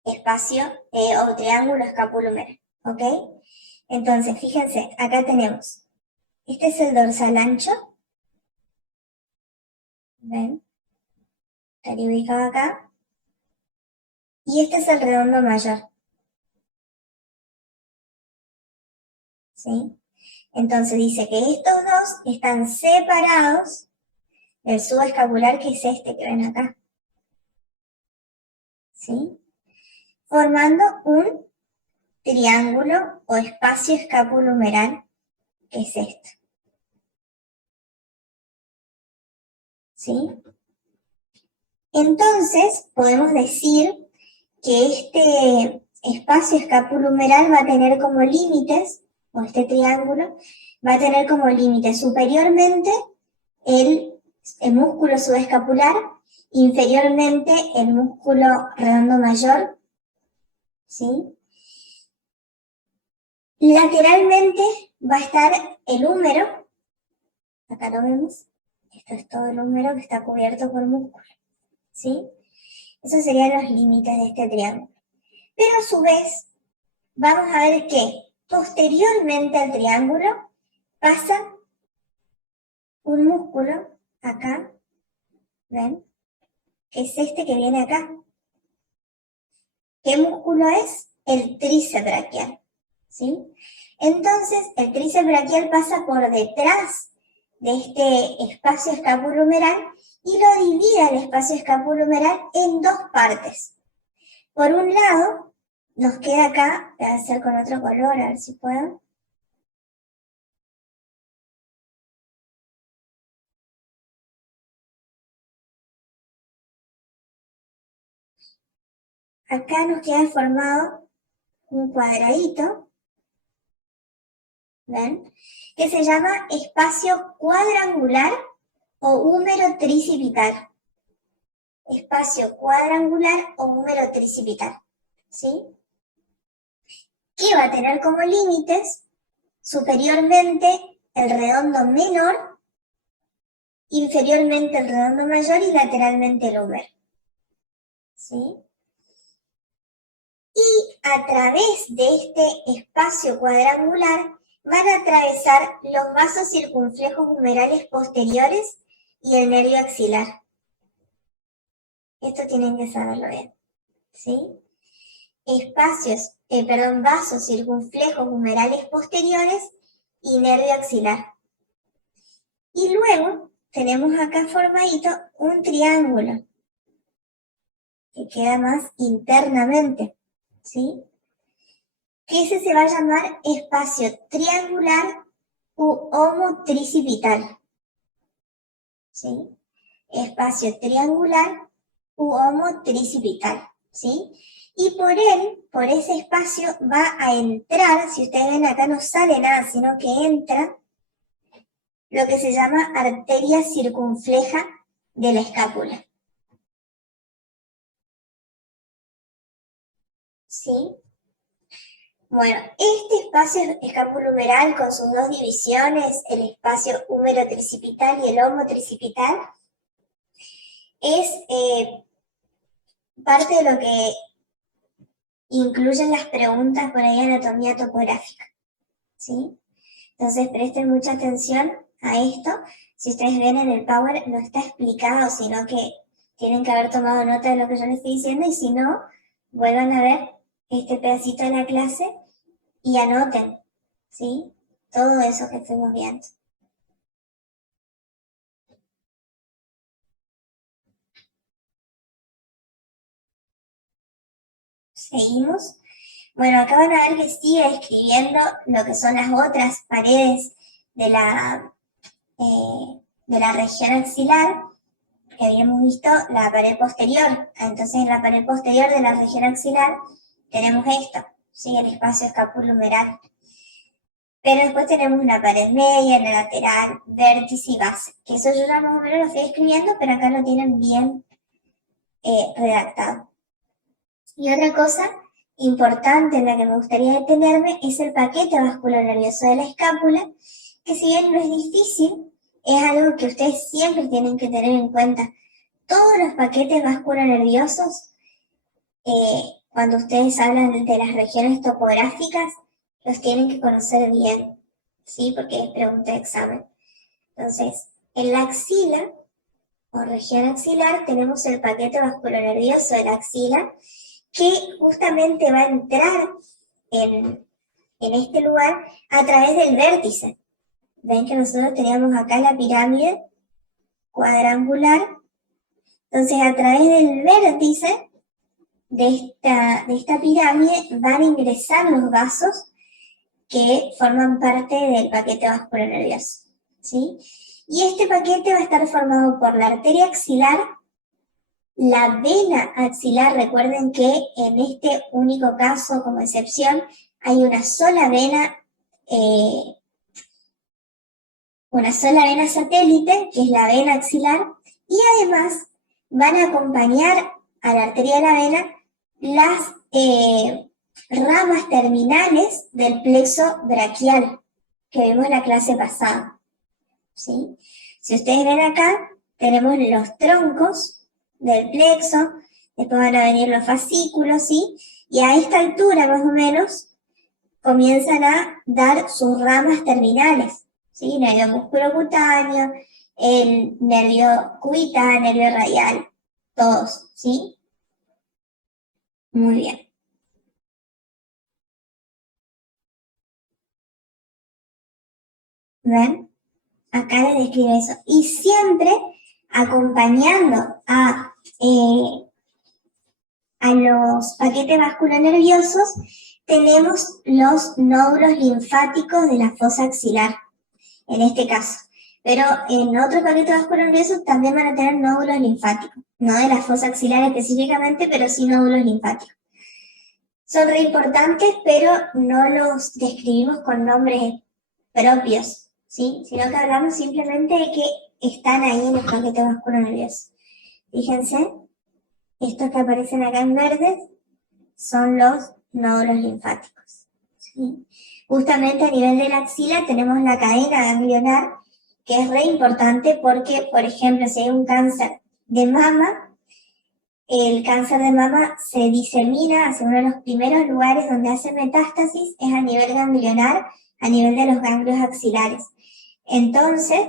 espacio o triángulo escapulohumeral, ¿ok? Entonces, fíjense, acá tenemos, este es el dorsal ancho, ¿ven? Estaría ubicado acá, y este es el redondo mayor, ¿sí? Entonces dice que estos dos están separados del subescapular, que es este que ven acá, ¿sí? Formando un triángulo o espacio escapulohumeral, que es esto, ¿sí? Entonces, podemos decir que este espacio escapulohumeral va a tener como límites, o este triángulo, va a tener como límite superiormente el músculo subescapular, inferiormente el músculo redondo mayor, ¿sí? Lateralmente va a estar el húmero, acá lo vemos, esto es todo el húmero que está cubierto por músculo, ¿sí? Esos serían los límites de este triángulo. Pero a su vez, vamos a ver que posteriormente al triángulo pasa un músculo acá, ¿ven? Que es este que viene acá. ¿Qué músculo es? El tríceps braquial, ¿sí? Entonces, el tríceps braquial pasa por detrás de este espacio escapulohumeral y lo divide el espacio escapulohumeral en dos partes. Por un lado, nos queda acá, voy a hacer con otro color, a ver si puedo. Acá nos queda formado un cuadradito, ¿ven? Que se llama espacio cuadrangular o húmero tricipital. Espacio cuadrangular o húmero tricipital, ¿sí? Que va a tener como límites superiormente el redondo menor, inferiormente el redondo mayor y lateralmente el húmero, ¿sí? Y a través de este espacio cuadrangular van a atravesar los vasos circunflejos humerales posteriores y el nervio axilar. Esto tienen que saberlo bien, ¿sí? Vasos circunflejos humerales posteriores y nervio axilar. Y luego tenemos acá formadito un triángulo que queda más internamente, ¿sí? Que ese se va a llamar espacio triangular u homotricipital, ¿sí? Espacio triangular u homotricipital, ¿sí? Y por él, por ese espacio, va a entrar, si ustedes ven acá no sale nada, sino que entra lo que se llama arteria circunfleja de la escápula, ¿sí? Bueno, este espacio escapulohumeral con sus dos divisiones, el espacio húmero-tricipital y el homotricipital, es parte de lo que incluyen las preguntas por ahí de anatomía topográfica, ¿sí? Entonces presten mucha atención a esto. Si ustedes ven en el Power no está explicado, sino que tienen que haber tomado nota de lo que yo les estoy diciendo y si no, vuelvan a ver este pedacito de la clase y anoten, ¿sí? Todo eso que fuimos viendo. Seguimos. Bueno, acá van a ver que sigue escribiendo lo que son las otras paredes de la región axilar, que habíamos visto la pared posterior. Entonces en la pared posterior de la región axilar tenemos esto, ¿sí? El espacio escapulohumeral. Pero después tenemos una pared media, la lateral, vértice y base. Que eso yo ya más o menos lo estoy escribiendo, pero acá lo tienen bien redactado. Y otra cosa importante en la que me gustaría detenerme es el paquete vasculonervioso de la escápula, que si bien no es difícil, es algo que ustedes siempre tienen que tener en cuenta. Todos los paquetes vasculonerviosos, cuando ustedes hablan de las regiones topográficas, los tienen que conocer bien, ¿sí? Porque es pregunta de examen. Entonces, en la axila, o región axilar, tenemos el paquete vasculonervioso de la axila, que justamente va a entrar en este lugar a través del vértice. Ven que nosotros teníamos acá la pirámide cuadrangular. Entonces, a través del vértice de esta pirámide van a ingresar los vasos que forman parte del paquete vasculonervioso, ¿sí? Y este paquete va a estar formado por la arteria axilar La vena axilar, recuerden que en este único caso, como excepción, hay una sola vena satélite, que es la vena axilar, y además van a acompañar a la arteria de la vena las ramas terminales del plexo braquial, que vimos en la clase pasada, ¿sí? Si ustedes ven acá, tenemos los troncos del plexo, después van a venir los fascículos, ¿sí? Y a esta altura, más o menos, comienzan a dar sus ramas terminales, ¿sí? Nervio musculocutáneo, el nervio cubital, nervio radial, todos, ¿sí? Muy bien. ¿Ven? Acá les describe eso. Y siempre acompañando a los paquetes vasculonerviosos, tenemos los nódulos linfáticos de la fosa axilar, en este caso. Pero en otros paquetes vasculonerviosos también van a tener nódulos linfáticos, no de la fosa axilar específicamente, pero sí nódulos linfáticos. Son re importantes, pero no los describimos con nombres propios, ¿sí? Sino que hablamos simplemente de que están ahí en los paquetes vasculonerviosos. Fíjense, estos que aparecen acá en verdes son los nódulos linfáticos, ¿sí? Justamente a nivel de la axila tenemos la cadena ganglionar, que es re importante porque, por ejemplo, si hay un cáncer de mama, el cáncer de mama se disemina hacia uno de los primeros lugares donde hace metástasis, es a nivel ganglionar, a nivel de los ganglios axilares. Entonces,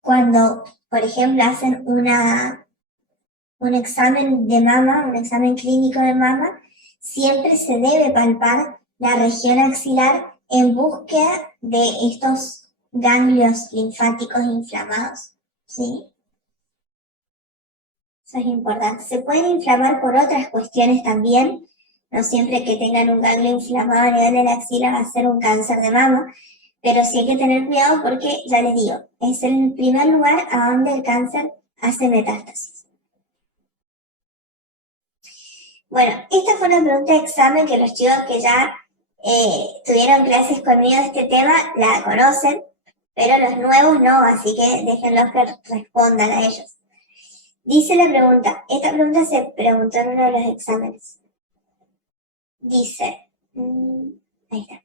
cuando, por ejemplo, hacen un examen de mama, un examen clínico de mama, siempre se debe palpar la región axilar en búsqueda de estos ganglios linfáticos inflamados, ¿sí? Eso es importante. Se pueden inflamar por otras cuestiones también, no siempre que tengan un ganglio inflamado a nivel de la axila va a ser un cáncer de mama, pero sí hay que tener cuidado porque, ya les digo, es el primer lugar a donde el cáncer hace metástasis. Bueno, esta fue una pregunta de examen que los chicos que ya tuvieron clases conmigo de este tema la conocen, pero los nuevos no, así que déjenlos que respondan a ellos. Dice la pregunta, esta pregunta se preguntó en uno de los exámenes. Dice, ahí está.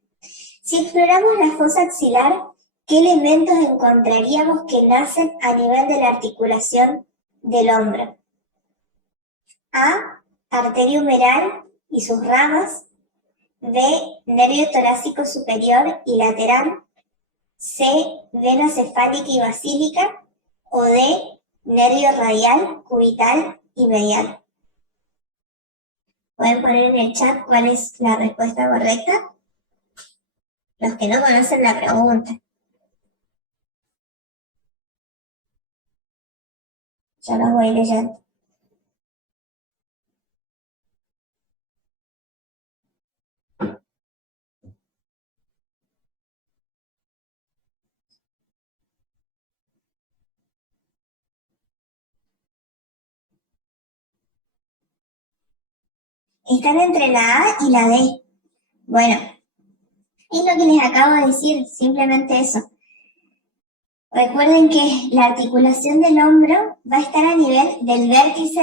Si exploramos la fosa axilar, ¿qué elementos encontraríamos que nacen a nivel de la articulación del hombro? A, arteria humeral y sus ramas. B, nervio torácico superior y lateral. C, vena cefálica y basílica. O D, nervio radial, cubital y medial. ¿Pueden poner en el chat cuál es la respuesta correcta? Los que no conocen la pregunta. Yo los voy leyendo. Están entre la A y la D. Bueno, es lo que les acabo de decir, simplemente eso. Recuerden que la articulación del hombro va a estar a nivel del vértice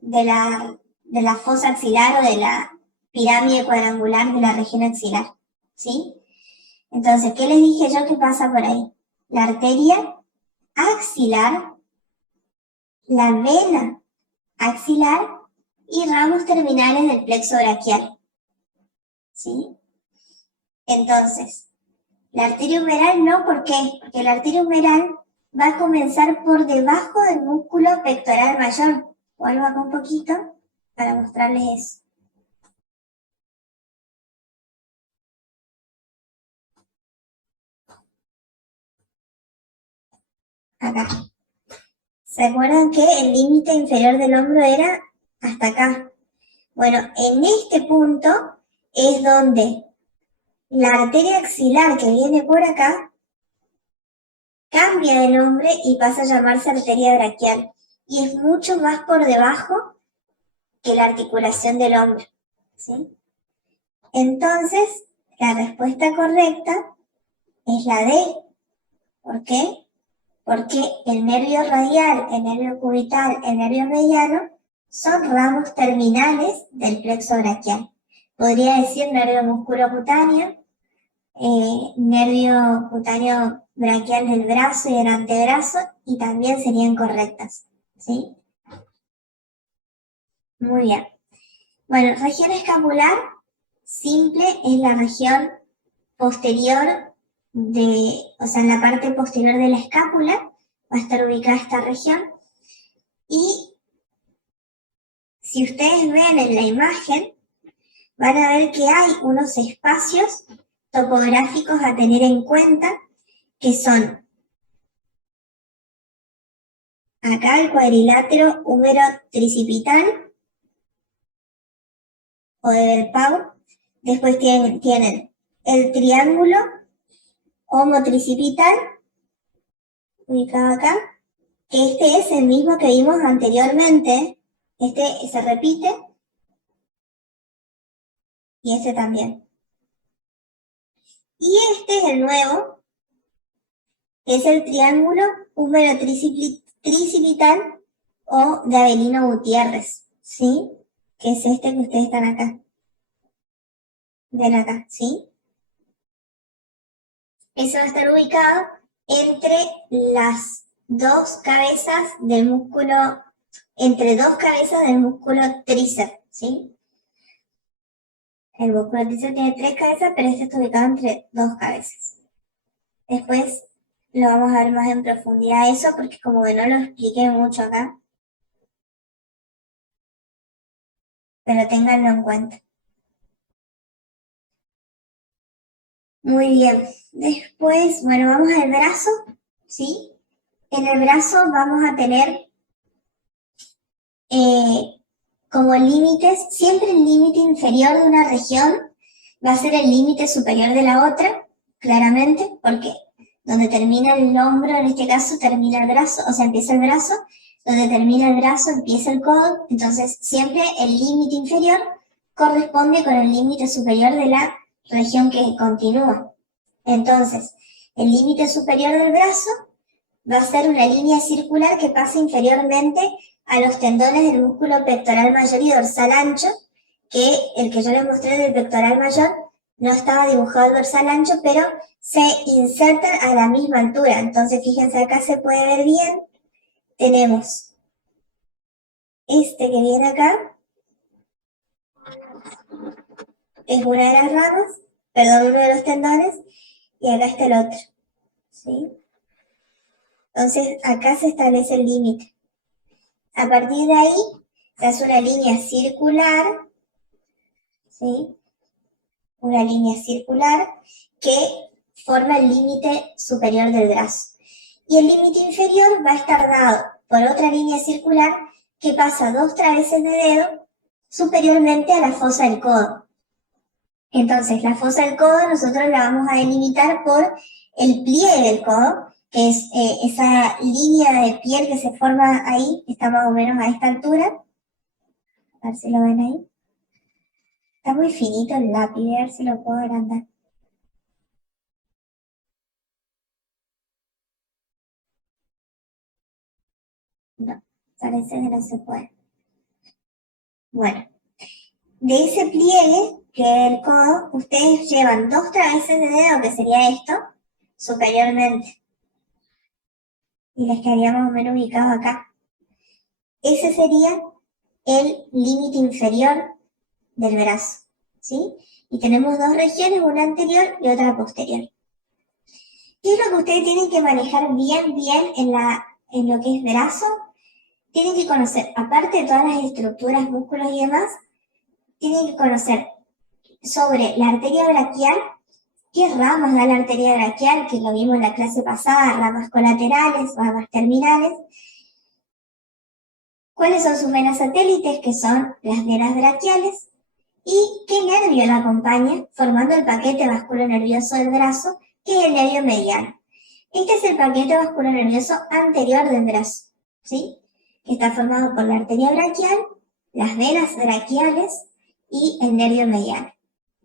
de la fosa axilar o de la pirámide cuadrangular de la región axilar, ¿sí? Entonces, ¿qué les dije yo que pasa por ahí? La arteria axilar, la vena axilar y ramos terminales del plexo braquial, ¿sí? Entonces, la arteria humeral no, ¿por qué? Porque la arteria humeral va a comenzar por debajo del músculo pectoral mayor. Vuelvo acá un poquito para mostrarles eso. Acá. ¿Se acuerdan que el límite inferior del hombro era hasta acá? Bueno, en este punto es donde la arteria axilar que viene por acá cambia de nombre y pasa a llamarse arteria braquial. y es mucho más por debajo que la articulación del hombro, ¿sí? Entonces, la respuesta correcta es la D. ¿Por qué? Porque el nervio radial, el nervio cubital, el nervio mediano son ramos terminales del plexo braquial. Podría decir nervio musculocutáneo, nervio cutáneo braquial del brazo y del antebrazo, y también serían correctas, ¿sí? Muy bien. Bueno, región escapular simple es la región posterior o sea, en la parte posterior de la escápula va a estar ubicada esta región. Y si ustedes ven en la imagen, van a ver que hay unos espacios topográficos a tener en cuenta, que son acá el cuadrilátero húmero tricipital o de Bell-Pau. Después tienen el triángulo homotricipital, ubicado acá, que este es el mismo que vimos anteriormente. Este se repite y este también. Y este es el nuevo, que es el triángulo húmero tricipital o de Avelino Gutiérrez, ¿sí? Que es este que ustedes están acá. Ven acá, ¿sí? Eso va a estar ubicado entre las dos cabezas del músculo, entre dos cabezas del músculo tríceps, ¿sí? El músculo tríceps tiene 3 cabezas, pero este está ubicado entre 2 cabezas. Después lo vamos a ver más en profundidad eso, porque como que no lo expliqué mucho acá, pero ténganlo en cuenta. Muy bien. Después, bueno, vamos al brazo, ¿sí? En el brazo vamos a tener como límites, siempre el límite inferior de una región va a ser el límite superior de la otra, claramente, porque donde termina el hombro, en este caso, termina el brazo, o sea, empieza el brazo, donde termina el brazo, empieza el codo, entonces siempre el límite inferior corresponde con el límite superior de la región que continúa. Entonces, el límite superior del brazo va a ser una línea circular que pasa inferiormente a los tendones del músculo pectoral mayor y dorsal ancho, que el que yo les mostré del pectoral mayor no estaba dibujado el dorsal ancho, pero se insertan a la misma altura. Entonces, fíjense, acá se puede ver bien. Tenemos este que viene acá, es una de las ramas, perdón, uno de los tendones, y acá está el otro, ¿sí? Entonces, acá se establece el límite. A partir de ahí, se hace una línea circular, ¿sí? Una línea circular que forma el límite superior del brazo. Y el límite inferior va a estar dado por otra línea circular que pasa 2 traveses de dedo superiormente a la fosa del codo. Entonces, la fosa del codo nosotros la vamos a delimitar por el pliegue del codo, que es esa línea de piel que se forma ahí, está más o menos a esta altura. A ver si lo ven ahí. Está muy finito el lápiz, a ver si lo puedo agrandar. No, parece que no se puede. Bueno, de ese pliegue, que es el codo, ustedes llevan 2 traveses de dedo, que sería esto, superiormente. Y les quedaría más o menos ubicado acá. Ese sería el límite inferior del brazo, ¿sí? Y tenemos 2 regiones, una anterior y otra posterior. ¿Qué es lo que ustedes tienen que manejar bien en lo que es brazo? Tienen que conocer, aparte de todas las estructuras, músculos y demás, tienen que conocer sobre la arteria braquial, qué ramas da la arteria braquial, que lo vimos en la clase pasada, ramas colaterales, ramas terminales, cuáles son sus venas satélites, que son las venas braquiales, y qué nervio la acompaña, formando el paquete vasculonervioso del brazo, que es el nervio mediano. Este es el paquete vasculonervioso anterior del brazo, ¿sí? que está formado por la arteria braquial, las venas braquiales y el nervio mediano,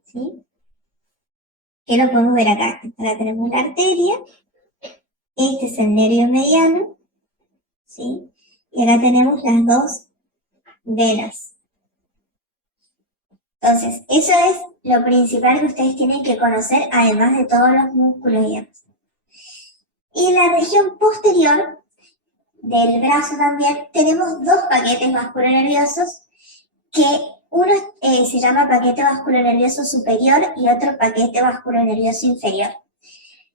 ¿sí? Que lo podemos ver acá. Acá tenemos la arteria, este es el nervio mediano, ¿sí? Y acá tenemos las dos venas. Entonces, eso es lo principal que ustedes tienen que conocer, además de todos los músculos y demás. Y en la región posterior del brazo también tenemos dos paquetes vasculonerviosos, que uno se llama paquete vasculonervioso superior y otro paquete vasculonervioso inferior.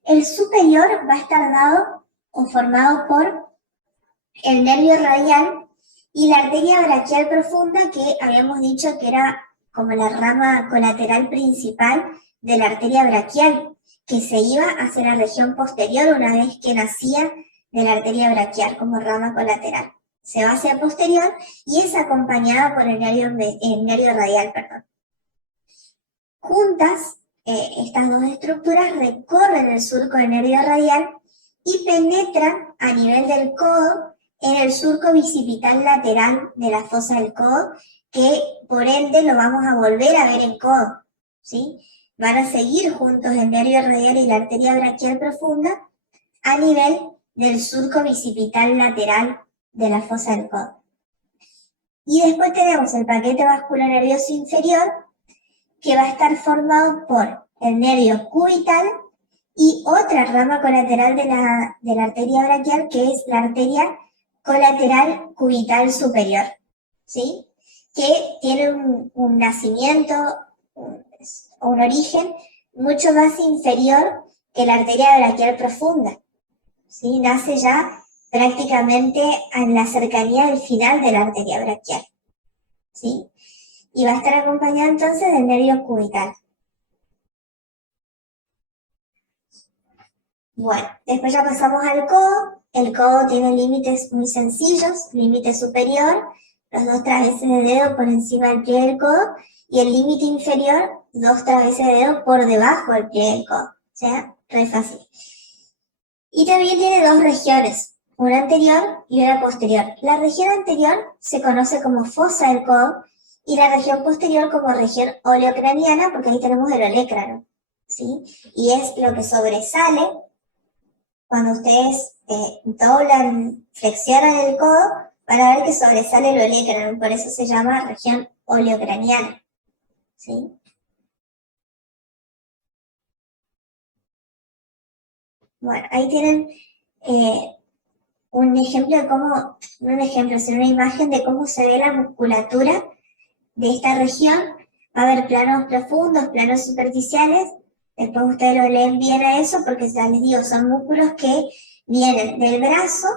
El superior va a estar dado o formado por el nervio radial y la arteria braquial profunda, que habíamos dicho que era como la rama colateral principal de la arteria braquial, que se iba hacia la región posterior una vez que nacía de la arteria braquial como rama colateral. Se va hacia posterior y es acompañada por el nervio radial, perdón. Juntas, estas dos estructuras recorren el surco del nervio radial y penetran a nivel del codo en el surco bicipital lateral de la fosa del codo, que por ende lo vamos a volver a ver en codo, ¿sí? Van a seguir juntos el nervio radial y la arteria braquial profunda a nivel del surco bicipital lateral de la fosa del codo. Y después tenemos el paquete vasculonervioso inferior, que va a estar formado por el nervio cubital y otra rama colateral de la arteria braquial, que es la arteria colateral cubital superior, ¿sí? Que tiene un nacimiento o un origen mucho más inferior que la arteria braquial profunda, ¿sí? Nace ya prácticamente en la cercanía del final de la arteria braquial, ¿sí? Y va a estar acompañado entonces del nervio cubital. Bueno, después ya pasamos al codo. El codo tiene límites muy sencillos, límite superior, los 2 traveses de dedo por encima del pliegue del codo, y el límite inferior, 2 traveses de dedo por debajo del pliegue del codo. O sea, re fácil. Y también tiene 2 regiones, una anterior y una posterior. La región anterior se conoce como fosa del codo y la región posterior como región oleocraniana, porque ahí tenemos el olecrano, ¿sí? Y es lo que sobresale cuando ustedes doblan, flexionan el codo, van a ver que sobresale el olecrano, por eso se llama región oleocraniana, ¿sí? Bueno, ahí tienen un ejemplo de cómo, no un ejemplo, sino una imagen de cómo se ve la musculatura de esta región. Va a haber planos profundos, planos superficiales. Después ustedes lo leen bien a eso, porque ya les digo, son músculos que vienen del brazo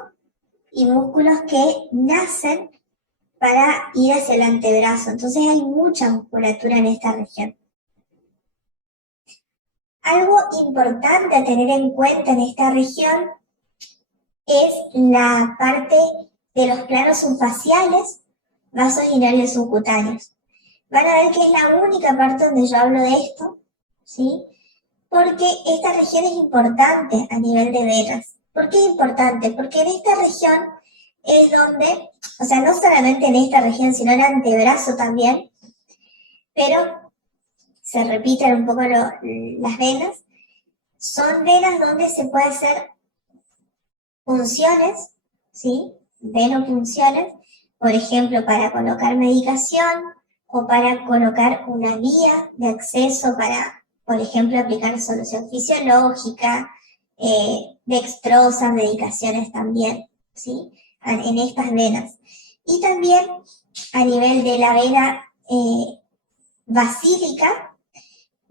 y músculos que nacen para ir hacia el antebrazo. Entonces hay mucha musculatura en esta región. Algo importante a tener en cuenta en esta región es la parte de los planos subfaciales, vasos y nervios subcutáneos. Van a ver que es la única parte donde yo hablo de esto, ¿sí? Porque esta región es importante a nivel de venas. ¿Por qué es importante? Porque en esta región es donde, o sea, no solamente en esta región, sino en el antebrazo también, pero se repiten un poco las venas, son venas donde se puede hacer funciones, ¿sí? Venopunciones, por ejemplo, para colocar medicación o para colocar una vía de acceso para, por ejemplo, aplicar solución fisiológica, dextrosa, medicaciones también, ¿sí? En estas venas. Y también a nivel de la vena basílica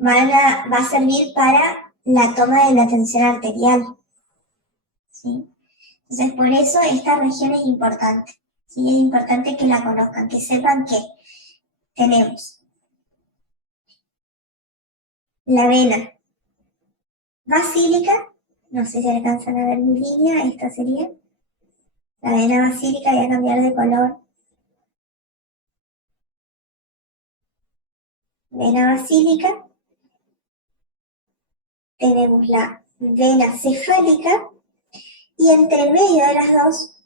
va a servir para la toma de la tensión arterial, ¿sí? Entonces, por eso esta región es importante, ¿sí? Es importante que la conozcan, que sepan que tenemos la vena basílica, no sé si alcanzan a ver mi línea, esta sería la vena basílica, voy a cambiar de color. Vena basílica, tenemos la vena cefálica, y entre medio de las dos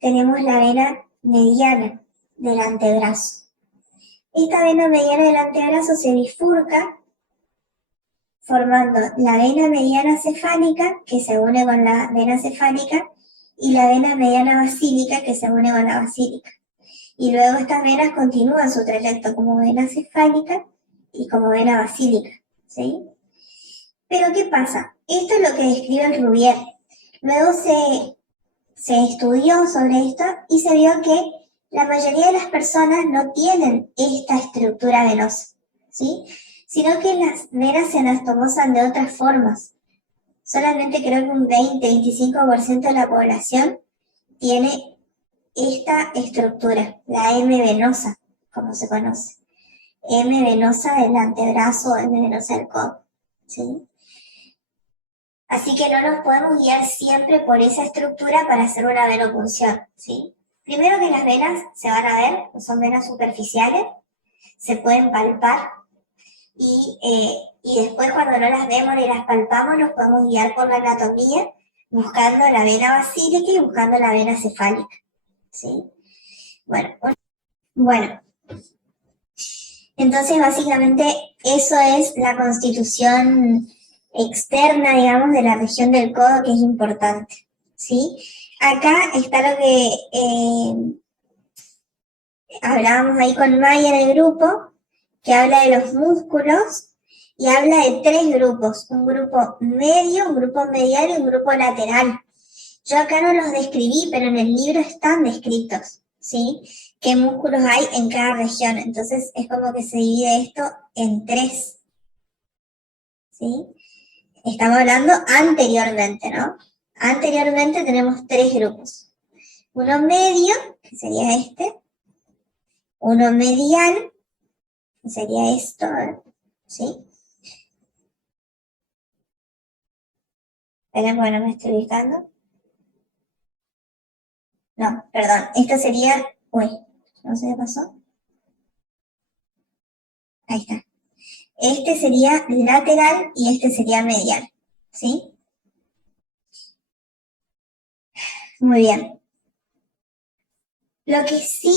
tenemos la vena mediana del antebrazo. Esta vena mediana del antebrazo se bifurca formando la vena mediana cefálica, que se une con la vena cefálica, y la vena mediana basílica, que se une con la basílica. Y luego estas venas continúan su trayecto como vena cefálica y como vena basílica, ¿sí? Pero ¿qué pasa? Esto es lo que describe el Rouvier. Luego se estudió sobre esto y se vio que la mayoría de las personas no tienen esta estructura venosa, ¿sí? Sino que las venas se anastomosan de otras formas. Solamente creo que un 20-25% de la población tiene esta estructura, la M venosa, como se conoce. M venosa del antebrazo o M venosa del codo, ¿sí? Así que no nos podemos guiar siempre por esa estructura para hacer una venopunción, ¿sí? Primero que las venas se van a ver, son venas superficiales, se pueden palpar y después cuando no las vemos ni las palpamos nos podemos guiar por la anatomía buscando la vena basílica y buscando la vena cefálica, ¿sí? Bueno, entonces básicamente eso es la constitución externa, digamos, de la región del codo, que es importante, ¿sí? Acá está lo que hablábamos ahí con Maya en el grupo, que habla de los músculos y habla de 3 grupos, un grupo medio, un grupo medial y un grupo lateral. Yo acá no los describí, pero en el libro están descritos, ¿sí? Qué músculos hay en cada región. Entonces es como que se divide esto en 3, ¿sí? Estamos hablando anteriormente, ¿no? Anteriormente tenemos 3 grupos. Uno medio, que sería este. Uno medial, que sería esto, ¿sí? Esperen, bueno, me estoy ubicando. No, perdón, esto sería... Uy, no sé qué pasó. Ahí está. Este sería lateral y este sería medial, ¿sí? Muy bien. Lo que sí,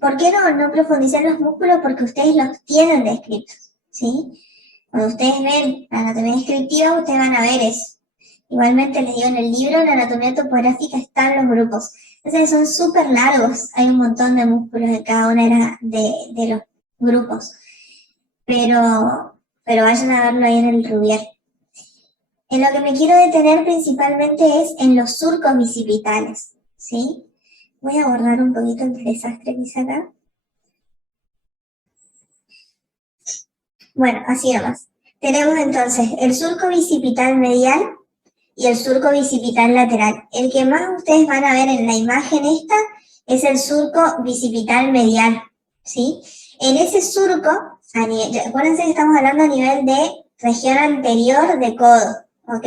¿por qué no profundizar los músculos? Porque ustedes los tienen descritos, ¿sí? Cuando ustedes ven la anatomía descriptiva, ustedes van a ver eso. Igualmente les digo, en el libro, la anatomía topográfica están los grupos. Entonces son súper largos, hay un montón de músculos de cada una de los grupos. Pero vayan a verlo ahí en el Rouvier. En lo que me quiero detener principalmente es en los surcos bicipitales, ¿sí? Voy a borrar un poquito el desastre que hice acá. Bueno, así nomás. Tenemos entonces el surco bicipital medial y el surco bicipital lateral. El que más ustedes van a ver en la imagen esta es el surco bicipital medial, ¿sí? En ese surco, acuérdense que estamos hablando a nivel de región anterior de codo, ¿ok?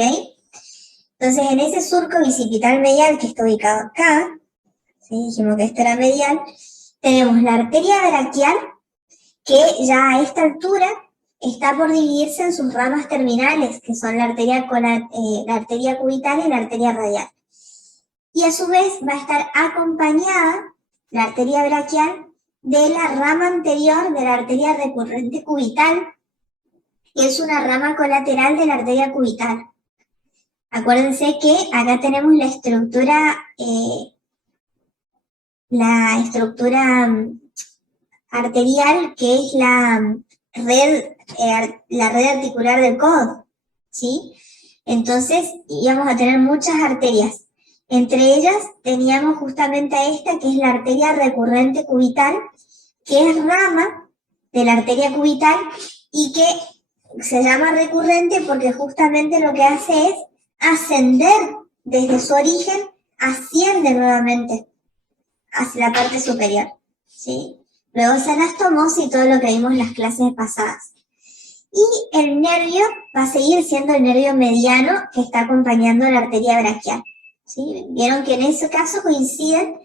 Entonces en ese surco bicipital medial que está ubicado acá, ¿sí? Dijimos que esto era medial, tenemos la arteria braquial, que ya a esta altura está por dividirse en sus ramas terminales, que son la arteria cubital y la arteria radial. Y a su vez va a estar acompañada la arteria braquial de la rama anterior de la arteria recurrente cubital, que es una rama colateral de la arteria cubital. Acuérdense que acá tenemos la estructura arterial, que es la red articular del codo, ¿sí? Entonces íbamos a tener muchas arterias. Entre ellas teníamos justamente a esta, que es la arteria recurrente cubital, que es rama de la arteria cubital y que se llama recurrente porque justamente lo que hace es ascender desde su origen, asciende nuevamente hacia la parte superior, ¿sí? Luego se anastomose y todo lo que vimos en las clases pasadas. Y el nervio va a seguir siendo el nervio mediano que está acompañando a la arteria braquial, ¿sí? Vieron que en ese caso coinciden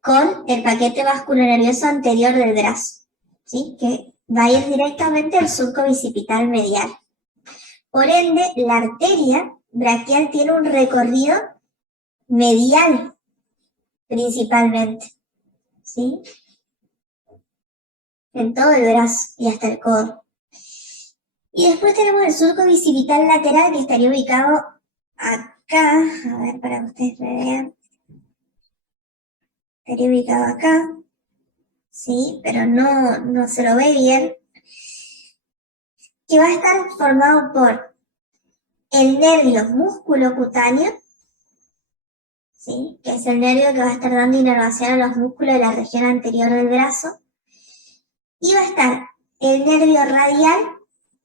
con el paquete vasculonervioso anterior del brazo, ¿sí? Que va a ir directamente al surco bicipital medial. Por ende, la arteria braquial tiene un recorrido medial, principalmente, ¿sí? En todo el brazo y hasta el codo. Y después tenemos el surco bicipital lateral que estaría ubicado acá, a ver para que ustedes me vean. Estaría ubicado acá, ¿sí? Pero no se lo ve bien. Que va a estar formado por el nervio musculocutáneo, ¿sí? Que es el nervio que va a estar dando inervación a los músculos de la región anterior del brazo. Y va a estar el nervio radial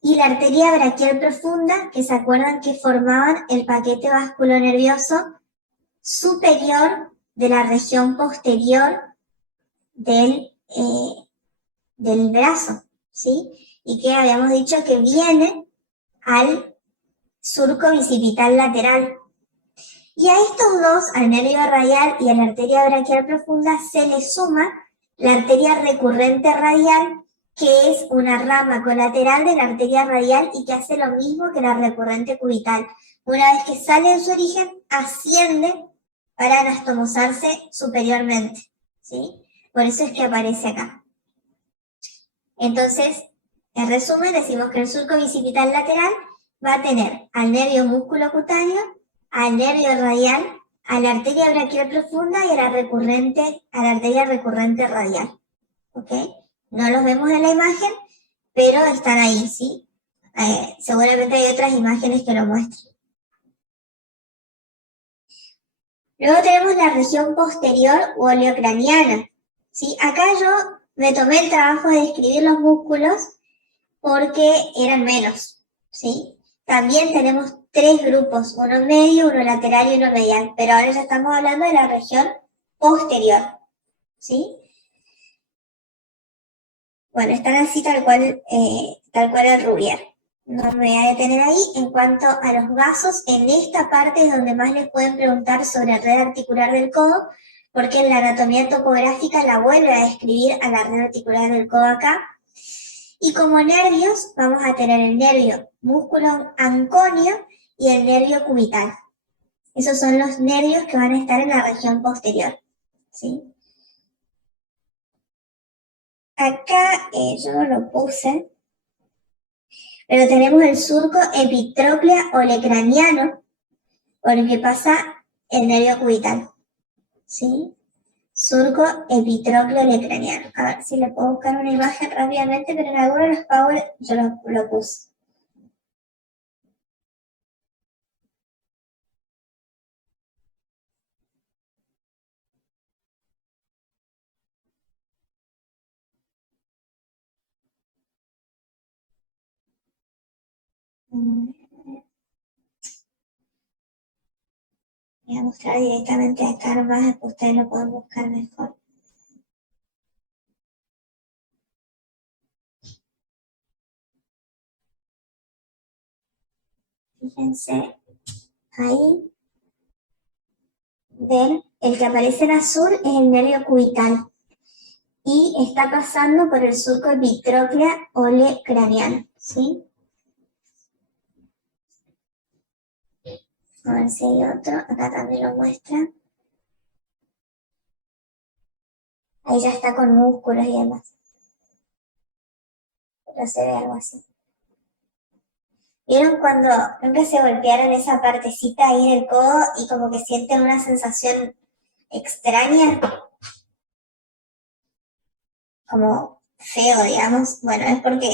y la arteria braquial profunda, que se acuerdan que formaban el paquete vasculonervioso superior de la región posterior del brazo, ¿sí? Y que habíamos dicho que viene al surco bicipital lateral. Y a estos dos, al nervio radial y a la arteria braquial profunda, se le suma la arteria recurrente radial, que es una rama colateral de la arteria radial y que hace lo mismo que la recurrente cubital. Una vez que sale de su origen, asciende para anastomosarse superiormente, ¿sí? Por eso es que aparece acá. Entonces, en resumen, decimos que el surco bicipital lateral va a tener al nervio musculocutáneo, al nervio radial, a la arteria braquial profunda y a la arteria recurrente radial. ¿Ok? No los vemos en la imagen, pero están ahí, ¿sí? Seguramente hay otras imágenes que lo muestran. Luego tenemos la región posterior u oleocraniana, ¿sí? Acá yo me tomé el trabajo de describir los músculos porque eran menos, ¿sí? También tenemos 3 grupos, uno medio, uno lateral y uno medial, pero ahora ya estamos hablando de la región posterior, ¿sí? Bueno, están así tal cual el Rubier. No me voy a detener ahí. En cuanto a los vasos, en esta parte es donde más les pueden preguntar sobre red articular del codo, porque en la anatomía topográfica la vuelve a describir a la red articular del codo acá. Y como nervios vamos a tener el nervio músculo anconio y el nervio cubital. Esos son los nervios que van a estar en la región posterior, ¿sí? Acá yo no lo puse, pero tenemos el surco epitróclea olecraniano, por el que pasa el nervio cubital, ¿sí? Surco epitrócleo olecraniano. A ver si le puedo buscar una imagen rápidamente, pero en alguno de los power yo lo puse. Voy a mostrar directamente acá nomás, que ustedes lo pueden buscar mejor. Fíjense, ahí ven, el que aparece en azul es el nervio cubital y está pasando por el surco epitróclea olecraniano, ¿sí? A ver si hay otro, acá también lo muestra. Ahí ya está con músculos y demás. Pero se ve algo así. ¿Vieron cuando nunca se golpearon esa partecita ahí del codo y como que sienten una sensación extraña? Como feo, digamos. Bueno, es porque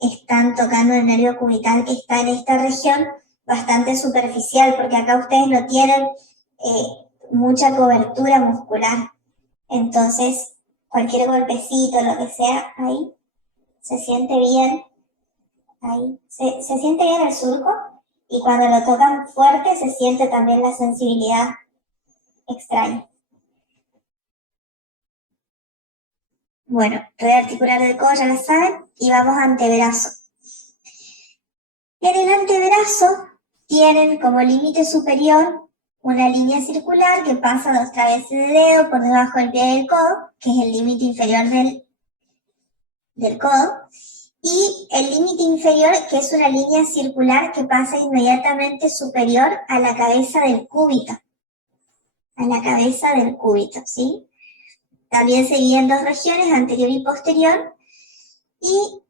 están tocando el nervio cubital que está en esta región bastante superficial, porque acá ustedes no tienen mucha cobertura muscular. Entonces, cualquier golpecito, lo que sea, ahí se siente bien. Ahí se siente bien el surco y cuando lo tocan fuerte se siente también la sensibilidad extraña. Bueno, red articular del codo ya lo saben y vamos a antebrazo. En el antebrazo tienen como límite superior una línea circular que pasa 2 traveses de dedo por debajo del pie del codo, que es el límite inferior del codo, y el límite inferior, que es una línea circular que pasa inmediatamente superior a la cabeza del cúbito. a la cabeza del cúbito, ¿sí? También se divide en dos regiones, anterior y posterior. Y,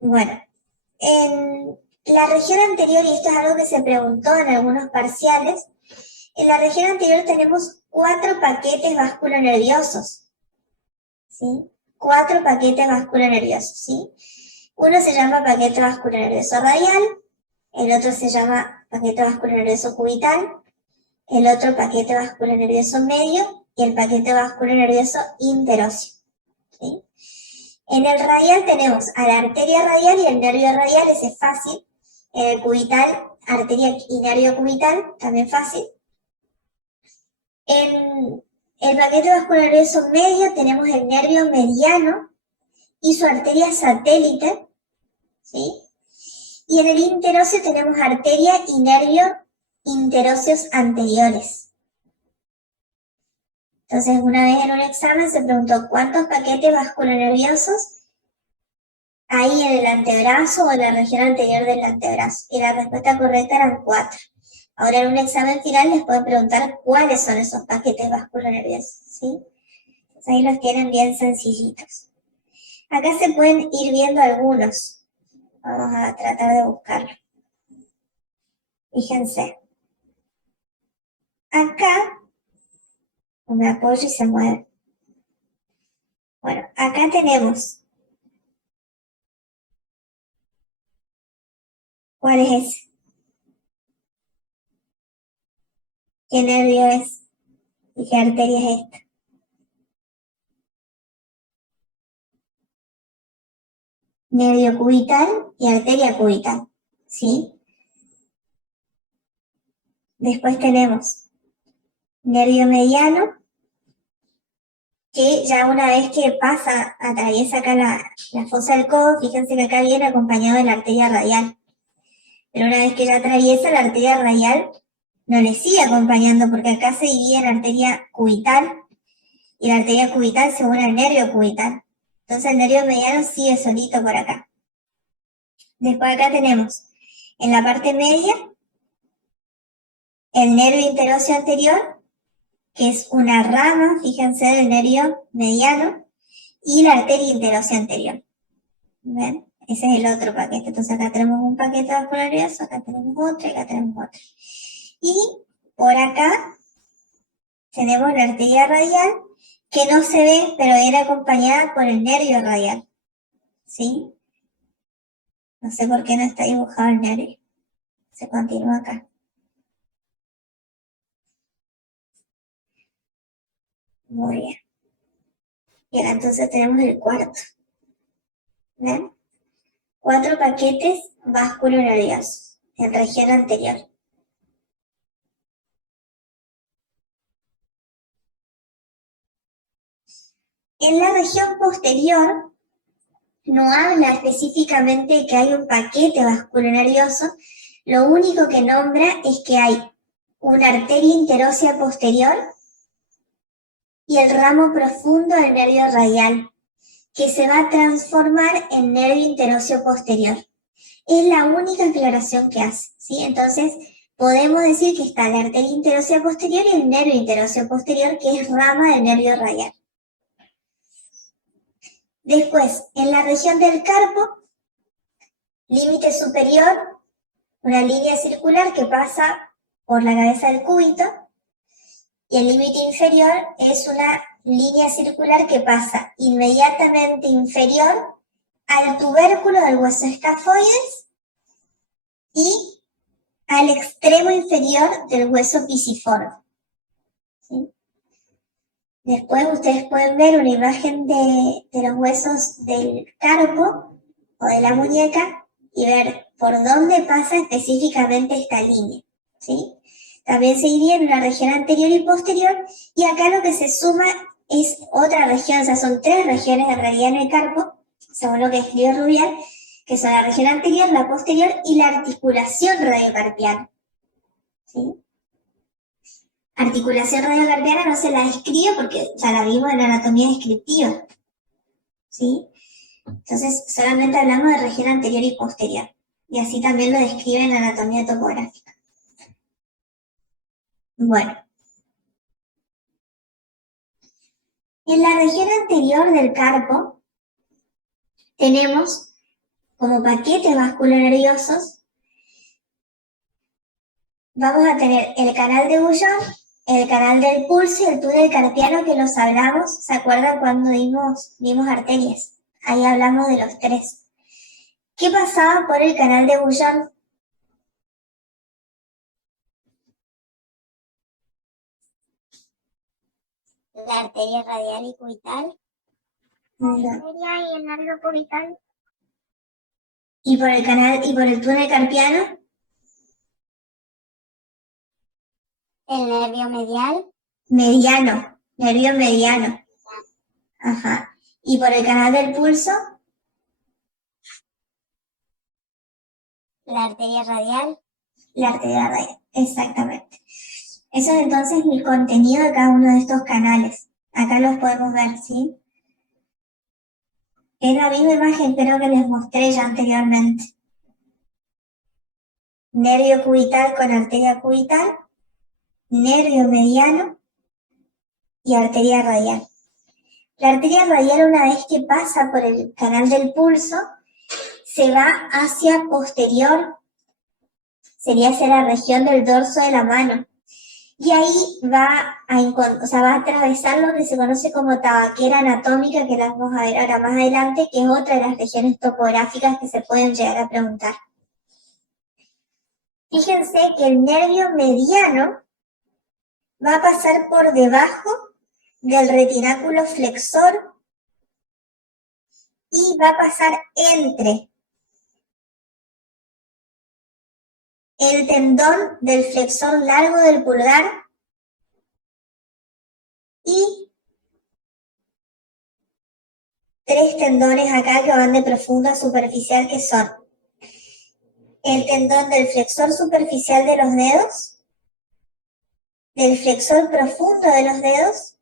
bueno, en la región anterior, y esto es algo que se preguntó en algunos parciales, en la región anterior tenemos 4 paquetes vasculonerviosos, ¿sí? 4 paquetes vasculonerviosos, ¿sí? Uno se llama paquete vasculonervioso radial, el otro se llama paquete vasculonervioso cubital, el otro paquete vasculonervioso medio y el paquete vasculonervioso interóseo, ¿sí? En el radial tenemos a la arteria radial y el nervio radial, ese es fácil. En el cubital, arteria y nervio cubital, también fácil. En el paquete vasculonervioso medio tenemos el nervio mediano y su arteria satélite, ¿sí? Y en el interóseo tenemos arteria y nervio interóseos anteriores. Entonces, una vez en un examen se preguntó cuántos paquetes vasculonerviosos hay en el antebrazo o en la región anterior del antebrazo. Y la respuesta correcta eran 4. Ahora en un examen final les pueden preguntar cuáles son esos paquetes vasculonerviosos, ¿sí? Entonces ahí los tienen bien sencillitos. Acá se pueden ir viendo algunos. Vamos a tratar de buscarlo. Fíjense. Acá, me apoyo y se mueve. Bueno, acá tenemos. ¿Cuál es ese? ¿Qué nervio es? ¿Y qué arteria es esta? Nervio cubital y arteria cubital, ¿sí? Después tenemos nervio mediano, que ya una vez que pasa, atraviesa acá la fosa del codo, fíjense que acá viene acompañado de la arteria radial. Pero una vez que ya atraviesa la arteria radial, no le sigue acompañando porque acá se divide en arteria cubital y la arteria cubital se une al nervio cubital. Entonces el nervio mediano sigue solito por acá. Después acá tenemos en la parte media el nervio interóseo anterior, que es una rama, fíjense, del nervio mediano, y la arteria interósea anterior. ¿Ven? Ese es el otro paquete. Entonces acá tenemos un paquete vasculonervioso, acá tenemos otro y acá tenemos otro. Y por acá tenemos la arteria radial, que no se ve, pero era acompañada por el nervio radial. ¿Sí? No sé por qué no está dibujado el nervio. Se continúa acá. Muy bien. Bien, entonces tenemos el cuarto. ¿Ven? 4 paquetes vasculonerviosos en región anterior. En la región posterior no habla específicamente de que hay un paquete vasculonervioso, lo único que nombra es que hay una arteria interósea posterior y el ramo profundo del nervio radial, que se va a transformar en nervio interóseo posterior. Es la única aclaración que hace, ¿sí? Entonces, podemos decir que está la arteria interósea posterior y el nervio interóseo posterior, que es rama del nervio radial. Después, en la región del carpo, límite superior, una línea circular que pasa por la cabeza del cúbito, y el límite inferior es una línea circular que pasa inmediatamente inferior al tubérculo del hueso escafoides y al extremo inferior del hueso pisiforme, ¿sí? Después ustedes pueden ver una imagen de los huesos del carpo o de la muñeca y ver por dónde pasa específicamente esta línea, ¿sí? También se divide en una región anterior y posterior, y acá lo que se suma es otra región, o sea, son 3 regiones en realidad en el carpo, según lo que escribió Rubial, que son la región anterior, la posterior y la articulación radiocarpiana, ¿sí? Articulación radiocarpiana no se la describe porque ya la vimos en la anatomía descriptiva, ¿sí? Entonces solamente hablamos de región anterior y posterior, y así también lo describe en la anatomía topográfica. Bueno, En la región anterior del carpo tenemos como paquetes vasculonerviosos, vamos a tener el canal de Bullón, el canal del pulso y el túnel carpiano que los hablamos, ¿se acuerdan cuando vimos arterias? Ahí hablamos de los tres. ¿Qué pasaba por el canal de Bullón? La arteria radial y cubital. La arteria y el nervio cubital. ¿Y por el canal y por el túnel carpiano? El nervio medial. Mediano, nervio mediano. Ajá. ¿Y por el canal del pulso? La arteria radial. La arteria radial, exactamente. Eso es entonces el contenido de cada uno de estos canales. Acá los podemos ver, ¿sí? Es la misma imagen, creo que les mostré ya anteriormente. Nervio cubital con arteria cubital, nervio mediano y arteria radial. La arteria radial, una vez que pasa por el canal del pulso, se va hacia posterior, sería hacia la región del dorso de la mano. Y ahí va a atravesar lo que se conoce como tabaquera anatómica, que las vamos a ver ahora más adelante, que es otra de las regiones topográficas que se pueden llegar a preguntar. Fíjense que el nervio mediano va a pasar por debajo del retináculo flexor y va a pasar entre el tendón del flexor largo del pulgar y tres tendones acá que van de profundo a superficial, que son el tendón del flexor superficial de los dedos, del flexor profundo de los dedos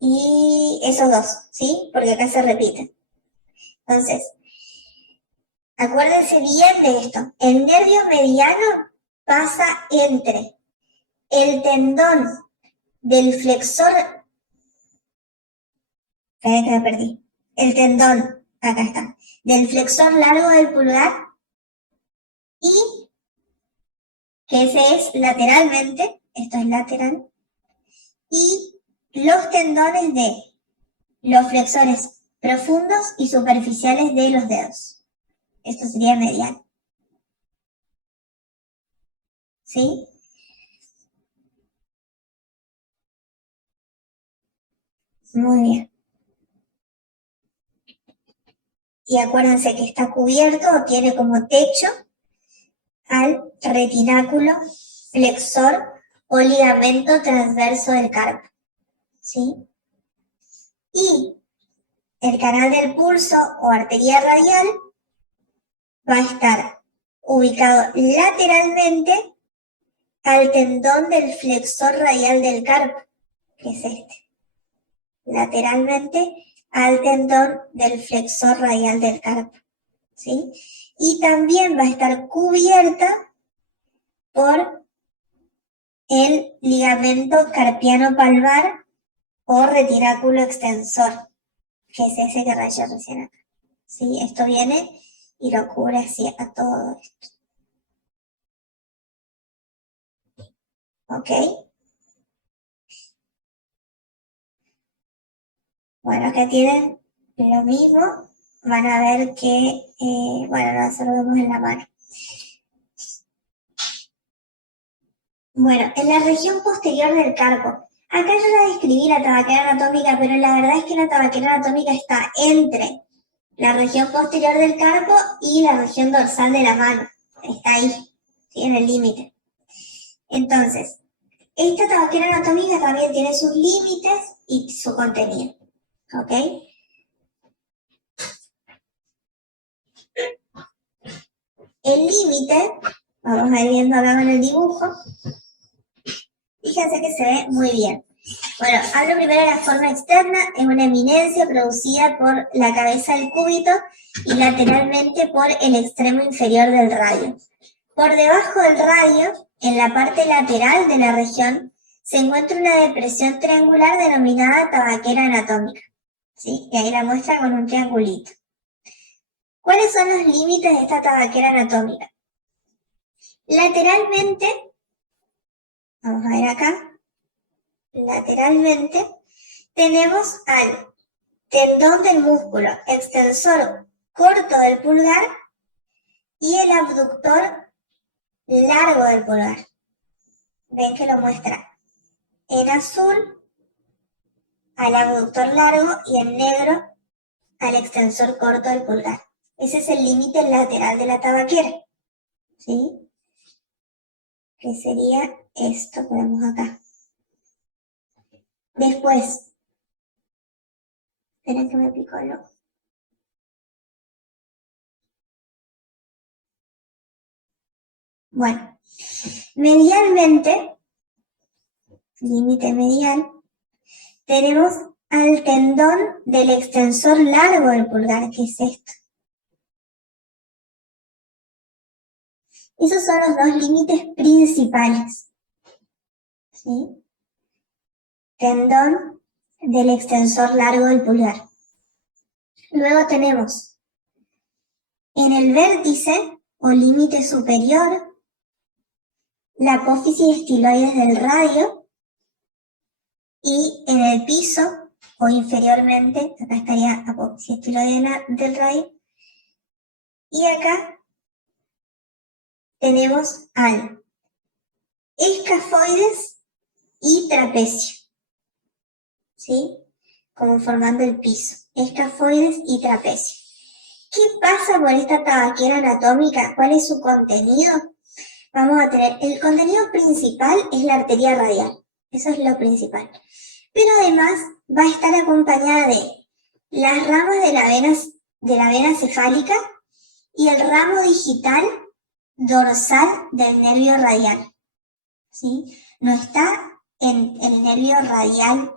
y esos dos, ¿sí? Porque acá se repiten. Entonces, acuérdense bien de esto. El nervio mediano pasa entre el tendón del flexor, que me perdí, el tendón, acá está, del flexor largo del pulgar y que ese es lateralmente, esto es lateral, y los tendones de los flexores profundos y superficiales de los dedos. Esto sería medial. ¿Sí? Muy bien. Y acuérdense que está cubierto o tiene como techo al retináculo flexor o ligamento transverso del carpo. ¿Sí? Y el canal del pulso o arteria radial va a estar ubicado lateralmente al tendón del flexor radial del carpo, que es este. Lateralmente al tendón del flexor radial del carpo, ¿sí? Y también va a estar cubierta por el ligamento carpiano palmar o retináculo extensor, que es ese que rayé recién acá, ¿sí? Esto viene y lo cubre así a todo esto. ¿Ok? Bueno, acá tienen lo mismo. Van a ver que, bueno, nosotros lo vemos en la mano. Bueno, en la región posterior del carpo. Acá yo ya describí la tabaquera anatómica, pero la verdad es que la tabaquera anatómica está entre la región posterior del carpo y la región dorsal de la mano. Está ahí, ¿sí? En el límite. Entonces, esta tabaquera anatómica también tiene sus límites y su contenido. ¿Ok? El límite, vamos a ir viendo acá en el dibujo, fíjense que se ve muy bien. Bueno, hablo primero de la forma externa, es una eminencia producida por la cabeza del cúbito y lateralmente por el extremo inferior del radio. Por debajo del radio, en la parte lateral de la región, se encuentra una depresión triangular denominada tabaquera anatómica, ¿sí? Y ahí la muestra con un triangulito. ¿Cuáles son los límites de esta tabaquera anatómica? Lateralmente, vamos a ver acá, lateralmente tenemos al tendón del músculo extensor corto del pulgar y el abductor largo del pulgar. Ven que lo muestra en azul al abductor largo y en negro al extensor corto del pulgar. Ese es el límite lateral de la tabaquera, ¿sí? Que sería esto que vemos acá. Después, esperen que me picó el ojo. Bueno, medialmente, límite medial, tenemos al tendón del extensor largo del pulgar, que es esto. Esos son los dos límites principales, ¿sí? Tendón del extensor largo del pulgar. Luego tenemos en el vértice o límite superior la apófisis estiloides del radio y en el piso o inferiormente, acá estaría apófisis estiloide del radio, y acá tenemos al escafoides y trapecio, ¿sí? Como formando el piso, escafoides y trapecio. ¿Qué pasa con esta tabaquera anatómica? ¿Cuál es su contenido? Vamos a tener, el contenido principal es la arteria radial, eso es lo principal. Pero además va a estar acompañada de las ramas de la vena cefálica y el ramo digital dorsal del nervio radial, ¿sí? No está en el nervio radial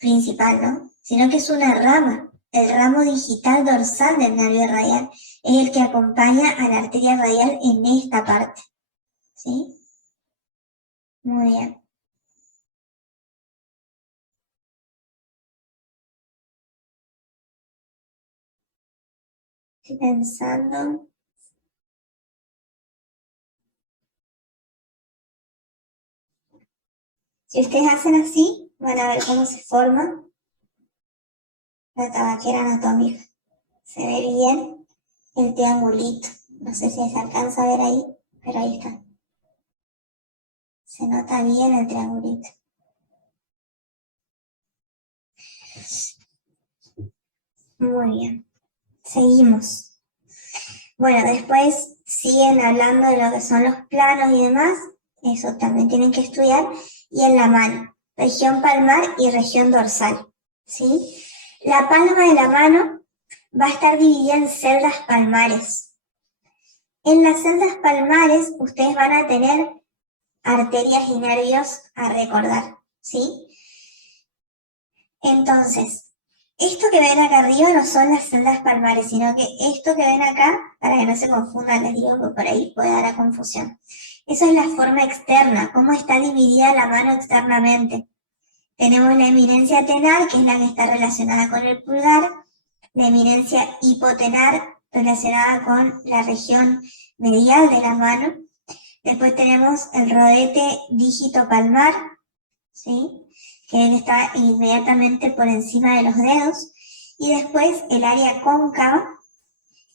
principal, ¿no? Sino que es una rama. El ramo digital dorsal del nervio radial es el que acompaña a la arteria radial en esta parte, ¿sí? Muy bien. Estoy pensando. Si ustedes hacen así, van a ver cómo se forma la tabaquera anatómica. Se ve bien el triangulito. No sé si se alcanza a ver ahí, pero ahí está. Se nota bien el triangulito. Muy bien. Seguimos. Bueno, después siguen hablando de lo que son los planos y demás. Eso también tienen que estudiar. Y en la mano, región palmar y región dorsal, ¿sí? La palma de la mano va a estar dividida en celdas palmares. En las celdas palmares ustedes van a tener arterias y nervios a recordar, ¿sí? Entonces, esto que ven acá arriba no son las celdas palmares, sino que esto que ven acá, para que no se confundan, les digo que por ahí puede dar a confusión. Eso es la forma externa, cómo está dividida la mano externamente. Tenemos la eminencia tenar, que es la que está relacionada con el pulgar, la eminencia hipotenar, relacionada con la región medial de la mano. Después tenemos el rodete dígito palmar, ¿sí? Que está inmediatamente por encima de los dedos. Y después el área cóncava,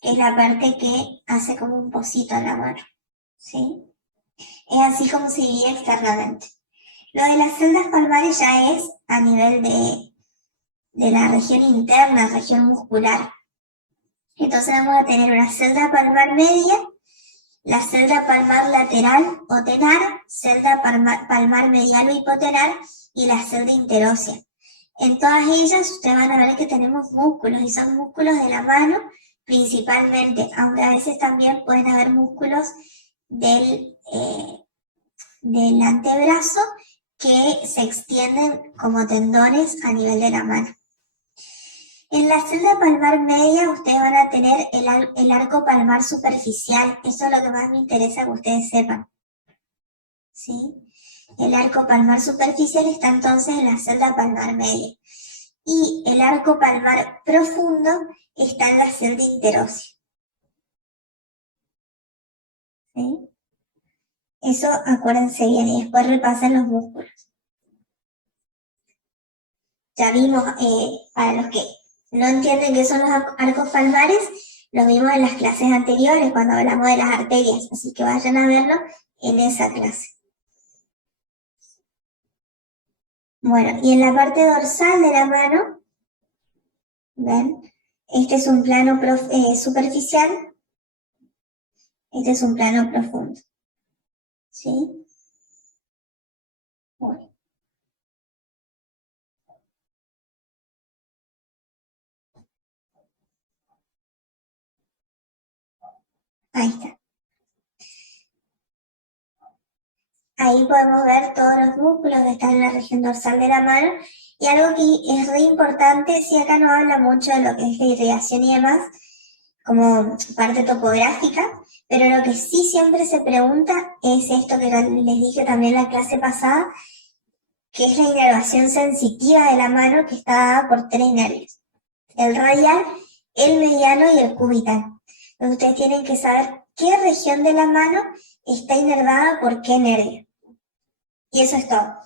que es la parte que hace como un pocito en la mano, ¿sí? Es así como se divide externamente. Lo de las celdas palmares ya es a nivel de la región interna, región muscular. Entonces vamos a tener una celda palmar media, la celda palmar lateral o tenar, celda palmar medial o hipotenar y la celda interósea. En todas ellas ustedes van a ver que tenemos músculos y son músculos de la mano principalmente, aunque a veces también pueden haber músculos del antebrazo que se extienden como tendones a nivel de la mano. En la celda palmar media ustedes van a tener el arco palmar superficial. Eso es lo que más me interesa que ustedes sepan, ¿sí? El arco palmar superficial está entonces en la celda palmar media. Y el arco palmar profundo está en la celda interósea. ¿Sí? Eso acuérdense bien y después repasen los músculos. Ya vimos, para los que no entienden qué son los arcos palmares, lo vimos en las clases anteriores cuando hablamos de las arterias, así que vayan a verlo en esa clase. Bueno, y en la parte dorsal de la mano, ¿ven? Este es un plano superficial, este es un plano profundo. ¿Sí? Bueno. Ahí está. Ahí podemos ver todos los músculos que están en la región dorsal de la mano. Y algo que es re importante, si acá no habla mucho de lo que es la irrigación y demás, como parte topográfica, pero lo que sí siempre se pregunta es esto que les dije también en la clase pasada, que es la inervación sensitiva de la mano, que está dada por 3 nervios: el radial, el mediano y el cubital. Entonces ustedes tienen que saber qué región de la mano está inervada por qué nervio. Y eso es todo.